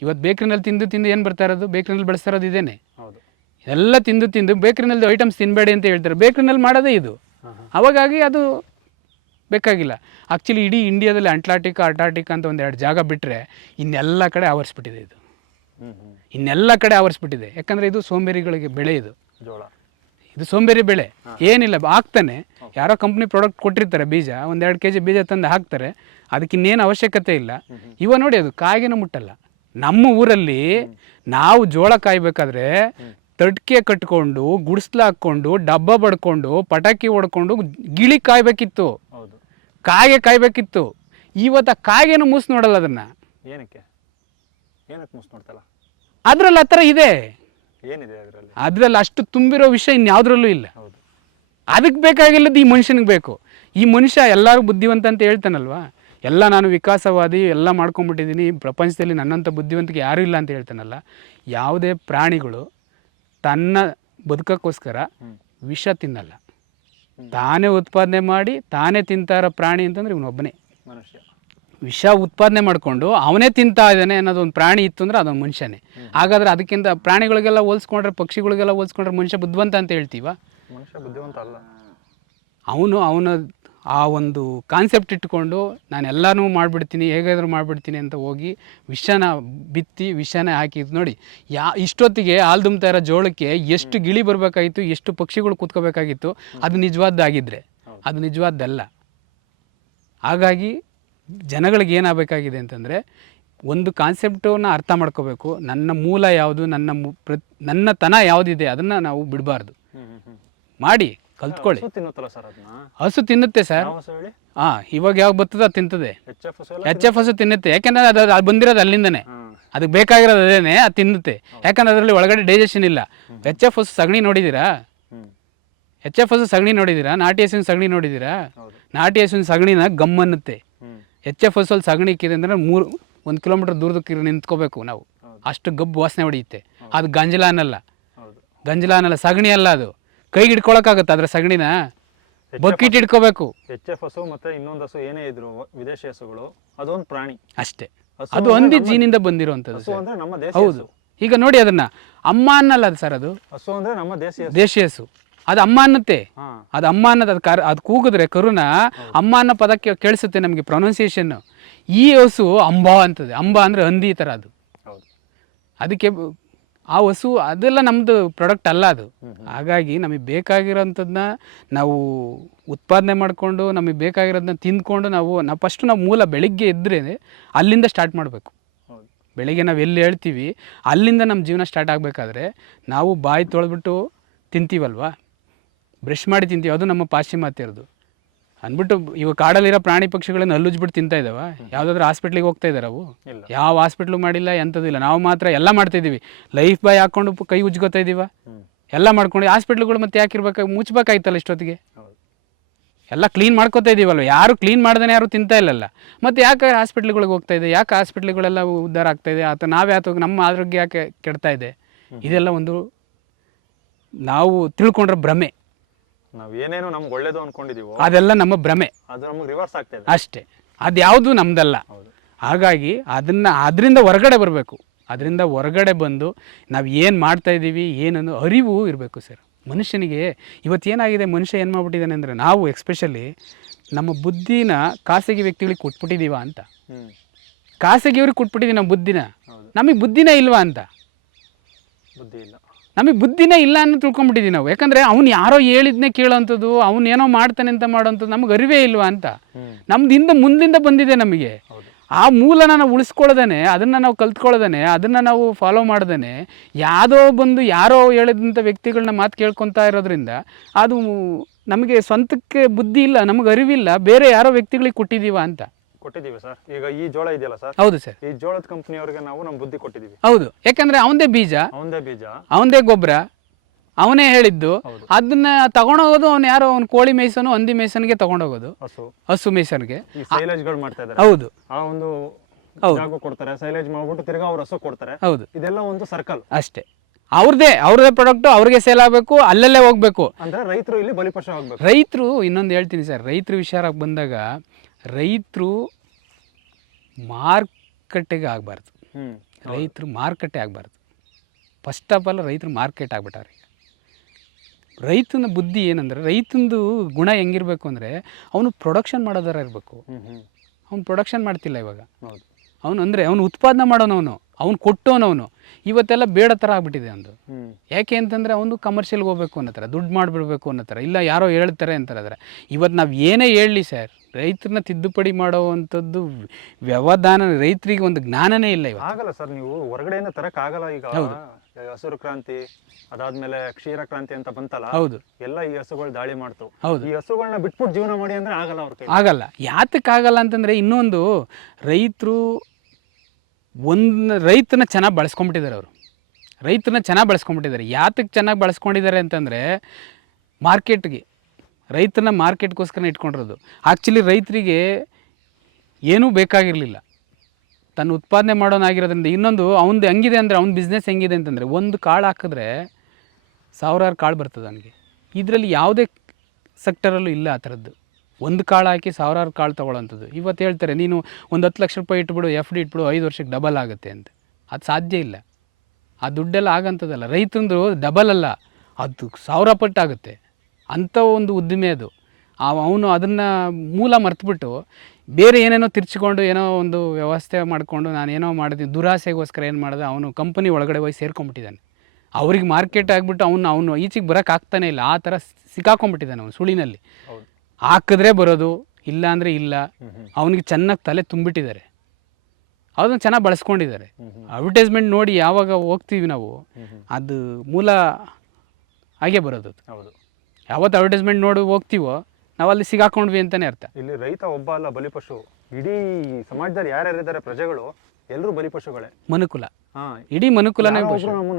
ಇವತ್ತು ಬೇಕ್ರಿನಲ್ಲಿ ತಿಂದು ತಿಂದು ಏನು ಬರ್ತಾ ಇರೋದು? ಬೇಕ್ರಿನಲ್ಲಿ ಬಳಸ್ತಾ ಇರೋದು ಇದೇನೆ. ಎಲ್ಲ ತಿಂದು ತಿಂದು ಬೇಕ್ರಿನಲ್ಲಿ ಐಟಮ್ಸ್ ತಿನ್ನಬೇಡಿ ಅಂತ ಹೇಳ್ತಾರೆ. ಬೇಕ್ರಿನಲ್ಲಿ ಮಾಡೋದೇ ಇದು. ಅವಾಗಾಗಿ ಅದು ಬೇಕಾಗಿಲ್ಲ. ಆ್ಯಕ್ಚುಲಿ ಇಡೀ ಇಂಡಿಯಾದಲ್ಲಿ ಅಂಟ್ಲಾಟಿಕ್ ಅಟ್ಲಾಂಟಿಕ್ ಅಂತ ಒಂದು ಎರಡು ಜಾಗ ಬಿಟ್ಟರೆ ಇನ್ನೆಲ್ಲ ಕಡೆ ಆವರಿಸ್ಬಿಟ್ಟಿದೆ ಇದು. ಇನ್ನೆಲ್ಲ ಕಡೆ ಆವರಿಸ್ಬಿಟ್ಟಿದೆ. ಯಾಕಂದರೆ ಇದು ಸೋಂಬೇರಿಗಳಿಗೆ ಬೆಳೆ ಇದು. ಜೋಳ. ಇದು ಸೋಂಬೇರಿ ಬೆಳೆ. ಏನಿಲ್ಲ ಹಾಕ್ತಾನೆ ಯಾರೋ ಕಂಪ್ನಿ ಪ್ರಾಡಕ್ಟ್ ಕೊಟ್ಟಿರ್ತಾರೆ ಬೀಜ ಒಂದೆರಡು ಕೆ ಜಿ ಬೀಜ ತಂದು ಹಾಕ್ತಾರೆ. ಅದಕ್ಕೆ ಇನ್ನೇನು ಅವಶ್ಯಕತೆ ಇಲ್ಲ. ಇವ ನೋಡಿ ಅದು ಕಾಯಿಗೆನೂ ಮುಟ್ಟಲ್ಲ. ನಮ್ಮ ಊರಲ್ಲಿ ನಾವು ಜೋಳ ಕಾಯ್ಬೇಕಾದ್ರೆ ತಡ್ಕೆ ಕಟ್ಕೊಂಡು ಗುಡಿಸ್ಲ ಹಾಕ್ಕೊಂಡು ಡಬ್ಬ ಬಡ್ಕೊಂಡು ಪಟಾಕಿ ಹೊಡ್ಕೊಂಡು ಗಿಳಿ ಕಾಯ್ಬೇಕಿತ್ತು. ಕಾಗೆ ಕಾಯಿಗೆ ಕಾಯ್ಬೇಕಿತ್ತು. ಇವತ್ತು ಆ ಮುಸ್ ಮೂಸ್ ನೋಡಲ್ಲ ಅದನ್ನ? ಏನಕ್ಕೆ? ಏನಕ್ಕೆ ಮುಸ್ ನೋಡ್ತಲ್ಲ? ಅದ್ರಲ್ಲಿ ಆ ಥರ ಇದೆ. ಏನಿದೆ ಅದರಲ್ಲಿ? ಅದ್ರಲ್ಲಿ ಅಷ್ಟು ತುಂಬಿರೋ ವಿಷಯ ಇನ್ಯಾವುದ್ರಲ್ಲೂ ಇಲ್ಲ. ಅದಕ್ಕೆ ಬೇಕಾಗಿಲ್ಲದ್ದು ಈ ಮನುಷ್ಯನಿಗೆ ಬೇಕು. ಈ ಮನುಷ್ಯ ಎಲ್ಲರೂ ಬುದ್ಧಿವಂತ ಅಂತ ಹೇಳ್ತಾನಲ್ವಾ? ಎಲ್ಲ ನಾನು ವಿಕಾಸವಾದಿ ಎಲ್ಲ ಮಾಡ್ಕೊಂಡ್ಬಿಟ್ಟಿದ್ದೀನಿ ಪ್ರಪಂಚದಲ್ಲಿ ನನ್ನಂಥ ಬುದ್ಧಿವಂತಿಕೆ ಯಾರೂ ಇಲ್ಲ ಅಂತ ಹೇಳ್ತಾನಲ್ಲ? ಯಾವುದೇ ಪ್ರಾಣಿಗಳು ತನ್ನ ಬದುಕಕ್ಕೋಸ್ಕರ ವಿಷ ತಿನ್ನಲ್ಲ. ತಾನೇ ಉತ್ಪಾದನೆ ಮಾಡಿ ತಾನೇ ತಿಂತಾರ ಪ್ರಾಣಿ ಅಂತಂದ್ರೆ ಇವನೊಬ್ಬನೇ ಮನುಷ್ಯ. ವಿಷ ಉತ್ಪಾದನೆ ಮಾಡಿಕೊಂಡು ಅವನೇ ತಿಂತಾ ಇದ್ದಾನೆ ಅನ್ನೋದು ಒಂದು ಪ್ರಾಣಿ ಇತ್ತು ಅಂದ್ರೆ ಅದೊಂದು ಮನುಷ್ಯನೇ. ಹಾಗಾದ್ರೆ ಅದಕ್ಕಿಂತ ಪ್ರಾಣಿಗಳಿಗೆಲ್ಲ ಹೋಲ್ಸ್ಕೊಂಡ್ರೆ ಪಕ್ಷಿಗಳಿಗೆಲ್ಲ ಹೋಲ್ಸ್ಕೊಂಡ್ರೆ ಮನುಷ್ಯ ಬುದ್ಧಿವಂತ ಅಂತ ಹೇಳ್ತೀವ? ಮನುಷ್ಯ ಬುದ್ಧಿವಂತ ಅಲ್ಲ. ಅವನು ಅವನ ಆ ಒಂದು ಕಾನ್ಸೆಪ್ಟ್ ಇಟ್ಕೊಂಡು ನಾನು ಎಲ್ಲನೂ ಮಾಡಿಬಿಡ್ತೀನಿ ಹೇಗಾದರೂ ಮಾಡಿಬಿಡ್ತೀನಿ ಅಂತ ಹೋಗಿ ವಿಷನ ಬಿತ್ತಿ ವಿಷನ ಹಾಕಿದ್ದು ನೋಡಿ. ಯಾ ಇಷ್ಟೊತ್ತಿಗೆ ಆಲ್ದುಮ್ತಾ ಇರೋ ಜೋಳಕ್ಕೆ ಎಷ್ಟು ಗಿಳಿ ಬರಬೇಕಾಗಿತ್ತು ಎಷ್ಟು ಪಕ್ಷಿಗಳು ಕೂತ್ಕೋಬೇಕಾಗಿತ್ತು ಅದು ನಿಜವಾದ್ದಾಗಿದ್ದರೆ ಅದು ನಿಜವಾದ್ದಲ್ಲ. ಹಾಗಾಗಿ ಜನಗಳಿಗೆ ಏನಾಗಬೇಕಾಗಿದೆ ಅಂತಂದರೆ ಒಂದು ಕಾನ್ಸೆಪ್ಟನ್ನ ಅರ್ಥ ಮಾಡ್ಕೋಬೇಕು. ನನ್ನ ಮೂಲ ಯಾವುದು ನನ್ನ ಮು ಪ್ರ ನನ್ನ ತನ ಯಾವುದಿದೆ ಅದನ್ನು ನಾವು ಬಿಡಬಾರ್ದು. ಮಾಡಿ. ಕಲ್ತ್ಕೊಳ್ಳಿ. ಹಸು ತಿನ್ನುತ್ತಲ್ಲ ಸರ್ ಅದನ್ನ ಹಸು ತಿನ್ನುತ್ತೆ ಸರ್. ಯಾವ ಹಸು ಹೇಳಿ? ಹಾಂ ಇವಾಗ ಯಾವಾಗ ಬರ್ತದ ತಿಂತದೆ. ಎಚ್ ಎಫ್ ಹಸು ಎಲ್ಲ ಎಚ್ ಎಫ್ ಹಸು ತಿನ್ನುತ್ತೆ. ಯಾಕೆಂದ್ರೆ ಅದು ಅದು ಬಂದಿರೋದು ಅಲ್ಲಿಂದನೇ. ಅದು ಅದಕ್ಕೆ ಬೇಕಾಗಿರೋದು ಅದೇನೆ ಅದು ತಿನ್ನುತ್ತೆ. ಯಾಕಂದ್ರೆ ಅದರಲ್ಲಿ ಒಳಗಡೆ ಡೈಜೆಷನ್ ಇಲ್ಲ. ಎಚ್ ಎಫ್ ಹಸು ಸಗಣಿ ನೋಡಿದ್ದೀರಾ? ಹ್ಮ್. ಎಚ್ ಎಫ್ ಹಸು ಸಗಣಿ ನೋಡಿದ್ದೀರಾ? ನಾಟಿ ಹಸುವಿನ ಸಗಣಿ ನೋಡಿದ್ದೀರಾ? ಹೌದು. ನಾಟಿ ಹಸುವಿನ ಸಗಣಿನ ಗಮ್ ಅನ್ನುತ್ತೆ. ಹ್ಮ್. ಎಚ್ ಎಫ್ ಹಸುವಲ್ಲಿ ಸಗಣಿ ಇಕ್ಕಿದೆ ಅಂದ್ರೆ ಮೂರು ಒಂದು ಕಿಲೋಮೀಟರ್ ದೂರದಕ್ಕೆ ನಿಂತ್ಕೋಬೇಕು ನಾವು. ಹೌದು. ಅಷ್ಟು ಗಬ್ಬು ವಾಸನೆ ಹೊಡೆಯುತ್ತೆ. ಅದು ಗಂಜಲ ಅನ್ನಲ್ಲ. ಹೌದು. ಗಂಜಲ ಅನ್ನಲ್ಲ ಸಗಣಿ ಅಲ್ಲ ಅದು. ಕೈಗೆ ಹಿಡ್ಕೊಳಕ್ಕಾಗತ್ತೆ ಅದ್ರ ಸಗಣಿನ? ಬಕೆಟ್ ಹಿಡ್ಕೋಬೇಕು ಎಚ್ ಎಫ್ ಹಸು ಮತ್ತೆ ಇನ್ನೊಂದು ಹಸು ಏನೇ ಇದ್ರು ವಿದೇಶಿ ಹಸುಗಳು ಅದೊಂದು ಪ್ರಾಣಿ. ಅಷ್ಟೇ. ಅದು ಹಂದಿ ಜೀನಿಂದ ಬಂದಿರುವಂತದ್ದು ಹಸು ಅಂದ್ರೆ ನಮ್ಮ ಹೌದು. ಈಗ ನೋಡಿ ಅದನ್ನ. ಅಮ್ಮ ಅನ್ನಲ್ಲ ಅದು ಸರ್ ಅದು? ಹಸು ಅಂದ್ರೆ ನಮ್ಮ ದೇಶ ಹಸು. ದೇಶಿ ಹಸು. ಅದು ಅಮ್ಮ ಅನ್ನತ್ತೆ. ಅದು ಅಮ್ಮ ಅನ್ನೋದು ಅದು ಕರ್ ಅದು ಕೂಗಿದ್ರೆ ಕರುನ ಅಮ್ಮ ಅನ್ನೋ ಪದಕ್ಕೆ ಕೇಳಿಸುತ್ತೆ ನಮಗೆ ಪ್ರೊನೌನ್ಸಿಯೇಷನ್ ಈ ಹಸು ಅಂಬಾ ಅಂತದೆ. ಅಂಬಾ ಅಂದ್ರೆ ಹಂದಿ ತರ ಅದು. ಹೌದು. ಅದಕ್ಕೆ ಆ ವಸ್ತು ಅದೆಲ್ಲ ನಮ್ಮದು ಪ್ರಾಡಕ್ಟ್ ಅಲ್ಲ ಅದು. ಹಾಗಾಗಿ ನಮಗೆ ಬೇಕಾಗಿರೋಂಥದ್ದನ್ನ ನಾವು ಉತ್ಪಾದನೆ ಮಾಡಿಕೊಂಡು ನಮಗೆ ಬೇಕಾಗಿರೋದನ್ನ ತಿಂದ್ಕೊಂಡು ನಾವು ನಾವು ಫಸ್ಟ್ ನಾವು ಮೂಲ ಬೆಳಿಗ್ಗೆ ಇದ್ದರೆ ಅಲ್ಲಿಂದ ಸ್ಟಾರ್ಟ್ ಮಾಡಬೇಕು. ಬೆಳಿಗ್ಗೆ ನಾವು ಎಲ್ಲಿ ಹೇಳ್ತೀವಿ ಅಲ್ಲಿಂದ ನಮ್ಮ ಜೀವನ ಸ್ಟಾರ್ಟ್ ಆಗಬೇಕಾದ್ರೆ ನಾವು ಬಾಯಿ ತೊಳೆದ್ಬಿಟ್ಟು ತಿಂತೀವಲ್ವಾ? ಬ್ರಷ್ ಮಾಡಿ ತಿಂತೀವಿ ಅದು ನಮ್ಮ ಪಾಶ್ಚಿಮಾತ್ಯರದು. ಅಂದ್ಬಿಟ್ಟು ಇವಾಗ ಕಾಡಲ್ಲಿರೋ ಪ್ರಾಣಿ ಪಕ್ಷಿಗಳನ್ನ ಅಲ್ಲುಜ್ಬಿಟ್ಟು ತಿಂತಾ ಇದಾವೆ? ಯಾವುದಾದ್ರೂ ಹಾಸ್ಪಿಟ್ಲಿಗೆ ಹೋಗ್ತಾ ಇದ್ದಾರೆ ಅವು? ಯಾವ ಹಾಸ್ಪಿಟ್ಲು ಮಾಡಿಲ್ಲ ಎಂಥದ್ದು ಇಲ್ಲ. ನಾವು ಮಾತ್ರ ಎಲ್ಲ ಮಾಡ್ತಾ ಇದ್ದೀವಿ ಲೈಫ್ ಬಾಯ್ ಹಾಕೊಂಡು ಕೈ ಉಜ್ಕೋತಾ ಇದೀವ? ಎಲ್ಲ ಮಾಡ್ಕೊಂಡು ಹಾಸ್ಪಿಟ್ಲ್ಗಳು ಮತ್ತೆ ಯಾಕಿರ್ಬೇಕು ಮುಚ್ಚಬೇಕಾಯ್ತಲ್ಲ ಇಷ್ಟೊತ್ತಿಗೆ? ಎಲ್ಲ ಕ್ಲೀನ್ ಮಾಡ್ಕೋತಾ ಇದೀವಲ್ವ? ಯಾರು ಕ್ಲೀನ್ ಮಾಡ್ದೇ ಯಾರು ತಿಂತಾ ಇಲ್ಲಲ್ಲ. ಮತ್ತೆ ಯಾಕೆ ಹಾಸ್ಪಿಟ್ಲ್ಗಳಿಗೆ ಹೋಗ್ತಾ ಇದೆ? ಯಾಕೆ ಹಾಸ್ಪಿಟ್ಲ್ಗಳೆಲ್ಲ ಉದ್ಧಾರ ಆಗ್ತಾ ಇದೆ? ಅಥವಾ ನಾವೇ ಅಥವಾ ನಮ್ಮ ಆರೋಗ್ಯ ಯಾಕೆ ಕೆಡ್ತಾ ಇದೆ? ಇದೆಲ್ಲ ಒಂದು ನಾವು ತಿಳ್ಕೊಂಡ್ರೆ ಭ್ರಮೆ. ನಾವ್ ಏನೇನು ನಮ್ಗೆ ಒಳ್ಳೇದು ಅನ್ಕೊಂಡಿದೀವೋ ಅದೆಲ್ಲ ನಮ್ಮ ಭ್ರಮೆ. ಅದು ನಮ್ಗೆ ರಿವರ್ಸ್ ಆಗ್ತಾ ಇದೆ. ಅಷ್ಟೇ. ಅದ್ಯಾವುದು ನಮ್ದಲ್ಲ. ಹಾಗಾಗಿ ಅದನ್ನು ಅದರಿಂದ ಹೊರಗಡೆ ಬರಬೇಕು. ಅದರಿಂದ ಹೊರಗಡೆ ಬಂದು ನಾವು ಏನು ಮಾಡ್ತಾ ಇದ್ದೀವಿ ಏನನ್ನು ಅರಿವು ಇರಬೇಕು ಸರ್. ಮನುಷ್ಯನಿಗೆ ಇವತ್ತೇನಾಗಿದೆ ಮನುಷ್ಯ ಏನು ಮಾಡ್ಬಿಟ್ಟಿದ್ದಾನೆ ಅಂದರೆ ನಾವು ಎಕ್ಸ್ಪೆಷಲಿ ನಮ್ಮ ಬುದ್ಧಿನ ಖಾಸಗಿ ವ್ಯಕ್ತಿಗಳಿಗೆ ಕೊಟ್ಬಿಟ್ಟಿದೀವ ಅಂತ. ಖಾಸಗಿಯವ್ರಿಗೆ ಕೊಟ್ಬಿಟ್ಟಿದ್ದೀವಿ ನಮ್ಮ ಬುದ್ಧಿನ. ನಮಗೆ ಬುದ್ಧಿನೇ ಇಲ್ವಾ ಅಂತ. ಬುದ್ಧಿ ಇಲ್ಲ. ನಮಗೆ ಬುದ್ಧಿನೇ ಇಲ್ಲ ಅಂತ ತಿಳ್ಕೊಂಬಿಟ್ಟಿದ್ದೀವಿ ನಾವು. ಯಾಕಂದರೆ ಅವ್ನು ಯಾರೋ ಹೇಳಿದ್ನೇ ಕೇಳೋವಂಥದ್ದು ಅವನು ಏನೋ ಮಾಡ್ತಾನೆ ಅಂತ ಮಾಡೋವಂಥದ್ದು ನಮ್ಗೆ ಅರಿವೇ ಇಲ್ವಾ ಅಂತ. ನಮ್ದು ಹಿಂದೆ ಮುಂದಿಂದ ಬಂದಿದೆ ನಮಗೆ. ಆ ಮೂಲನ ನಾವು ಉಳಿಸ್ಕೊಳ್ಳೋದೇನೆ ಅದನ್ನು ನಾವು ಕಲ್ತ್ಕೊಳ್ಳೋದೇನೆ ಅದನ್ನು ನಾವು ಫಾಲೋ ಮಾಡ್ದೇ ಯಾವುದೋ ಬಂದು ಯಾರೋ ಹೇಳಿದಂಥ ವ್ಯಕ್ತಿಗಳನ್ನ ಮಾತು ಕೇಳ್ಕೊತಾ ಇರೋದ್ರಿಂದ ಅದು ನಮಗೆ ಸ್ವಂತಕ್ಕೆ ಬುದ್ಧಿ ಇಲ್ಲ ನಮಗೆ ಅರಿವಿಲ್ಲ ಬೇರೆ ಯಾರೋ ವ್ಯಕ್ತಿಗಳಿಗೆ ಕೊಟ್ಟಿದ್ದೀವ ಅಂತ. ಕೊಟ್ಟಿದ್ದೀವಿ ಸರ್. ಈಗ ಈ ಜೋಳ ಇದೆಯಲ್ಲ ಸರ್ ಹೌದು ಸರ್. ಈ ಜೋಳದ ಕಂಪ್ನಿಯವ್ರಿಗೆ ನಾವು ನಮ್ಮ ಬುದ್ಧಿ ಕೊಟ್ಟಿದ್ದೀವಿ. ಹೌದು. ಯಾಕಂದ್ರೆ ಅವಂದೇ ಬೀಜ ಅವಂದೇ ಬೀಜ. ಅವಂದೇ ಗೊಬ್ಬರ ಅವನೇ ಹೇಳಿದ್ದು. ಅದನ್ನ ತಗೊಂಡೋಗೋದು ಅವ್ನು ಯಾರೋ ಅವ್ನು ಕೋಳಿ ಮೇಯ್ಸನು ಹಂದಿ ಮೇಯ್ಸನ್ಗೆ ತಗೊಂಡೋಗೋದು. ಹಸು. ಹಸು ಮೇಯ್ಸನ್ಗೆ ಈ ಸೈಲೇಜ್ಗಳು ಮಾಡ್ತಾ ಇದ್ದಾರೆ. ಹೌದು. ಆ ಒಂದು ಹೌದು. ಜಾಗ ಕೊಡ್ತಾರೆ ಸೈಲೇಜ್ ಮಾಡ್ಬಿಟ್ಟು ತಿರ್ಗಾ ಅವ್ರ ಹಸು ಕೊಡ್ತಾರೆ. ಹೌದು. ಇದೆಲ್ಲ ಒಂದು ಸರ್ಕಲ್. ಅಷ್ಟೇ. ಅವ್ರದೇ ಅವ್ರದೇ ಪ್ರಾಡಕ್ಟ್ ಅವ್ರಿಗೆ ಸೇಲ್ ಆಗಬೇಕು ಅಲ್ಲಲ್ಲೇ ಹೋಗ್ಬೇಕು. ಅಂದ್ರೆ ರೈತರು ಇಲ್ಲಿ ಬಲಿಪಶು ಆಗ್ಬೇಕು. ರೈತರು ಇನ್ನೊಂದು ಹೇಳ್ತೀನಿ ಸರ್ ರೈತರ ವಿಚಾರಕ್ಕೆ ಬಂದಾಗ ರೈತರು ಮಾರ್ಕೆಟಿಗೆ ಆಗಬಾರ್ದು. ರೈತರು ಮಾರುಕಟ್ಟೆ ಆಗಬಾರ್ದು. ಫಸ್ಟ್ ಆಫ್ ಆಲ್ ರೈತರು ಮಾರ್ಕೆಟ್ ಆಗ್ಬಿಟ್ಟಾರೆ. ಈಗ ರೈತನ ಬುದ್ಧಿ ಏನಂದರೆ ರೈತಂದು ಗುಣ ಹೆಂಗಿರಬೇಕು ಅಂದರೆ ಅವನು ಪ್ರೊಡಕ್ಷನ್ ಮಾಡೋದಾರ ಇರಬೇಕು. ಅವ್ನು ಪ್ರೊಡಕ್ಷನ್ ಮಾಡ್ತಿಲ್ಲ ಇವಾಗ. ಹೌದು. ಅವನು ಅಂದರೆ ಅವನು ಉತ್ಪಾದನೆ ಮಾಡೋನು ಅವ್ನು ಕೊಟ್ಟೋನವನು ಇವತ್ತೆಲ್ಲ ಬೇಡ ಥರ ಆಗ್ಬಿಟ್ಟಿದೆ ಅಂದು ಯಾಕೆ ಅಂತಂದರೆ ಅವನು ಕಮರ್ಷಿಯಲ್ಗೆ ಹೋಗ್ಬೇಕು ಅನ್ನೋ ಥರ ದುಡ್ಡು ಮಾಡಿಬಿಡ್ಬೇಕು ಅನ್ನೋ ಥರ ಇಲ್ಲ ಯಾರೋ ಹೇಳ್ತಾರೆ ಅಂತಾರೆ ಇವತ್ತು ನಾವು ಏನೇ ಹೇಳಲಿ ಸರ್ ರೈತರನ್ನ ತಿದ್ದುಪಡಿ ಮಾಡುವಂಥದ್ದು ವ್ಯವಧಾನ ರೈತರಿಗೆ ಒಂದು ಜ್ಞಾನನೇ ಇಲ್ಲ ಇವಾಗ ಆಗಲ್ಲ ಸರ್ ನೀವು ಹೊರಗಡೆಯಿಂದ ತರೋಕ್ಕಾಗಲ್ಲ ಈಗ. ಹಸಿರು ಕ್ರಾಂತಿ ಅದಾದ್ಮೇಲೆ ಕ್ಷೀರ ಕ್ರಾಂತಿ ಅಂತ ಬಂತಲ್ಲ? ಹೌದು. ಎಲ್ಲ ಈ ಹಸುಗಳು ದಾಳಿ ಮಾಡ್ತು. ಹೌದು. ಈ ಹಸುಗಳನ್ನ ಬಿಟ್ಬಿಟ್ಟು ಜೀವನ ಮಾಡಿ ಅಂದ್ರೆ ಆಗಲ್ಲ ಅವ್ರಿಗೆ ಆಗಲ್ಲ. ಯಾತಕ್ಕಾಗಲ್ಲ ಅಂತಂದ್ರೆ ಇನ್ನೊಂದು ರೈತರು ಒಂದು ರೈತನ ಚೆನ್ನಾಗಿ ಬಳಸ್ಕೊಂಬಿಟ್ಟಿದ್ದಾರೆ ಅವರು. ರೈತನ ಚೆನ್ನಾಗಿ ಬಳಸ್ಕೊಂಬಿಟ್ಟಿದ್ದಾರೆ ಯಾತಕ್ಕೆ ಚೆನ್ನಾಗಿ ಬಳಸ್ಕೊಂಡಿದ್ದಾರೆ ಅಂತಂದರೆ ಮಾರ್ಕೆಟ್ಗೆ. ರೈತನ ಮಾರ್ಕೆಟ್ಗೋಸ್ಕರ ಇಟ್ಕೊಂಡಿರೋದು. ಆ್ಯಕ್ಚುಲಿ ರೈತರಿಗೆ ಏನೂ ಬೇಕಾಗಿರಲಿಲ್ಲ. ತನ್ನ ಉತ್ಪಾದನೆ ಮಾಡೋನಾಗಿರೋದ್ರಿಂದ ಇನ್ನೊಂದು ಅವ್ನದು ಹೆಂಗಿದೆ ಅಂದರೆ ಅವ್ನ ಬಿಸ್ನೆಸ್ ಹೆಂಗಿದೆ ಅಂತಂದರೆ ಒಂದು ಕಾಳು ಹಾಕಿದ್ರೆ ಸಾವಿರಾರು ಕಾಳು ಬರ್ತದೆ ಅವನಿಗೆ. ಇದರಲ್ಲಿ ಯಾವುದೇ ಸೆಕ್ಟರಲ್ಲೂ ಇಲ್ಲ ಆ ಥರದ್ದು. ಒಂದು ಕಾಳು ಹಾಕಿ ಸಾವಿರಾರು ಕಾಳು ತೊಗೊಳ್ಳೋಂಥದ್ದು ಇವತ್ತು ಹೇಳ್ತಾರೆ, ನೀನು ಒಂದು ಹತ್ತು ಲಕ್ಷ ರೂಪಾಯಿ ಇಟ್ಬಿಡು, ಎಫ್ ಡಿ ಇಟ್ಬಿಡು, ಐದು ವರ್ಷಕ್ಕೆ ಡಬಲ್ ಆಗುತ್ತೆ ಅಂತ. ಅದು ಸಾಧ್ಯ ಇಲ್ಲ. ಆ ದುಡ್ಡೆಲ್ಲ ಆಗಂಥದ್ದಲ್ಲ. ರೈತಂದು ಡಬಲ್ ಅಲ್ಲ. ಅದು ಸಾವಿರ ಪಟ್ಟು ಆಗುತ್ತೆ. ಅಂಥ ಒಂದು ಉದ್ದಿಮೆ ಅದು. ಅವನು ಅದನ್ನು ಮೂಲ ಮರೆತುಬಿಟ್ಟು ಬೇರೆ ಏನೇನೋ ತಿರ್ಚಿಕೊಂಡು ಏನೋ ಒಂದು ವ್ಯವಸ್ಥೆ ಮಾಡಿಕೊಂಡು ನಾನು ಏನೋ ಮಾಡಿದ್ದೀನಿ ದುರಾಸೆಗೋಸ್ಕರ ಏನು ಮಾಡಿದೆ, ಅವನು ಕಂಪನಿ ಒಳಗಡೆ ಹೋಗಿ ಸೇರ್ಕೊಂಡ್ಬಿಟ್ಟಿದ್ದಾನೆ ಅವ್ರಿಗೆ ಮಾರ್ಕೆಟ್ ಆಗಿಬಿಟ್ಟು ಅವನು ಅವನು ಈಚೆಗೆ ಬರೋಕ್ಕಾಗ್ತಾನೆ ಇಲ್ಲ. ಆ ಥರ ಸಿಕ್ಕಾಕೊಂಡ್ಬಿಟ್ಟಿದ್ದಾನೆ ಅವನು ಸುಳಿನಲ್ಲಿ. ಹಾಕಿದ್ರೆ ಬರೋದು ಇಲ್ಲ. ಅಂದರೆ ಇಲ್ಲ ಅವನಿಗೆ ಚೆನ್ನಾಗಿ ತಲೆ ತುಂಬಿಟ್ಟಿದ್ದಾರೆ. ಅದನ್ನು ಚೆನ್ನಾಗಿ ಬಳಸ್ಕೊಂಡಿದ್ದಾರೆ. ಅಡ್ವರ್ಟೈಸ್ಮೆಂಟ್ ನೋಡಿ ಯಾವಾಗ ಹೋಗ್ತೀವಿ ನಾವು ಅದು ಮೂಲ ಹಾಗೆ ಬರೋದು ಹೌದು. ಯಾವತ್ತು ಅಡ್ವರ್ಟೈಸ್ಮೆಂಟ್ ನೋಡಿ ಹೋಗ್ತೀವೋ ನಾವು ಅಲ್ಲಿ ಸಿಗಾಕೊಂಡ್ವಿ ಅಂತಾನೆ ಅರ್ಥ. ಇಲ್ಲಿ ರೈತ ಒಬ್ಬ ಅಲ್ಲ ಬಲಿಪಶು ಇಡೀ ಸಮಾಜದಲ್ಲಿ ಯಾರ್ಯಾರಿದ್ದಾರೆ ಪ್ರಜೆಗಳು ಎಲ್ಲರೂ ಬಲಿಪಶುಗಳೇ ಮನುಕುಲ. ಹಾ. ಇಡೀ ಮನುಕುಲನೇ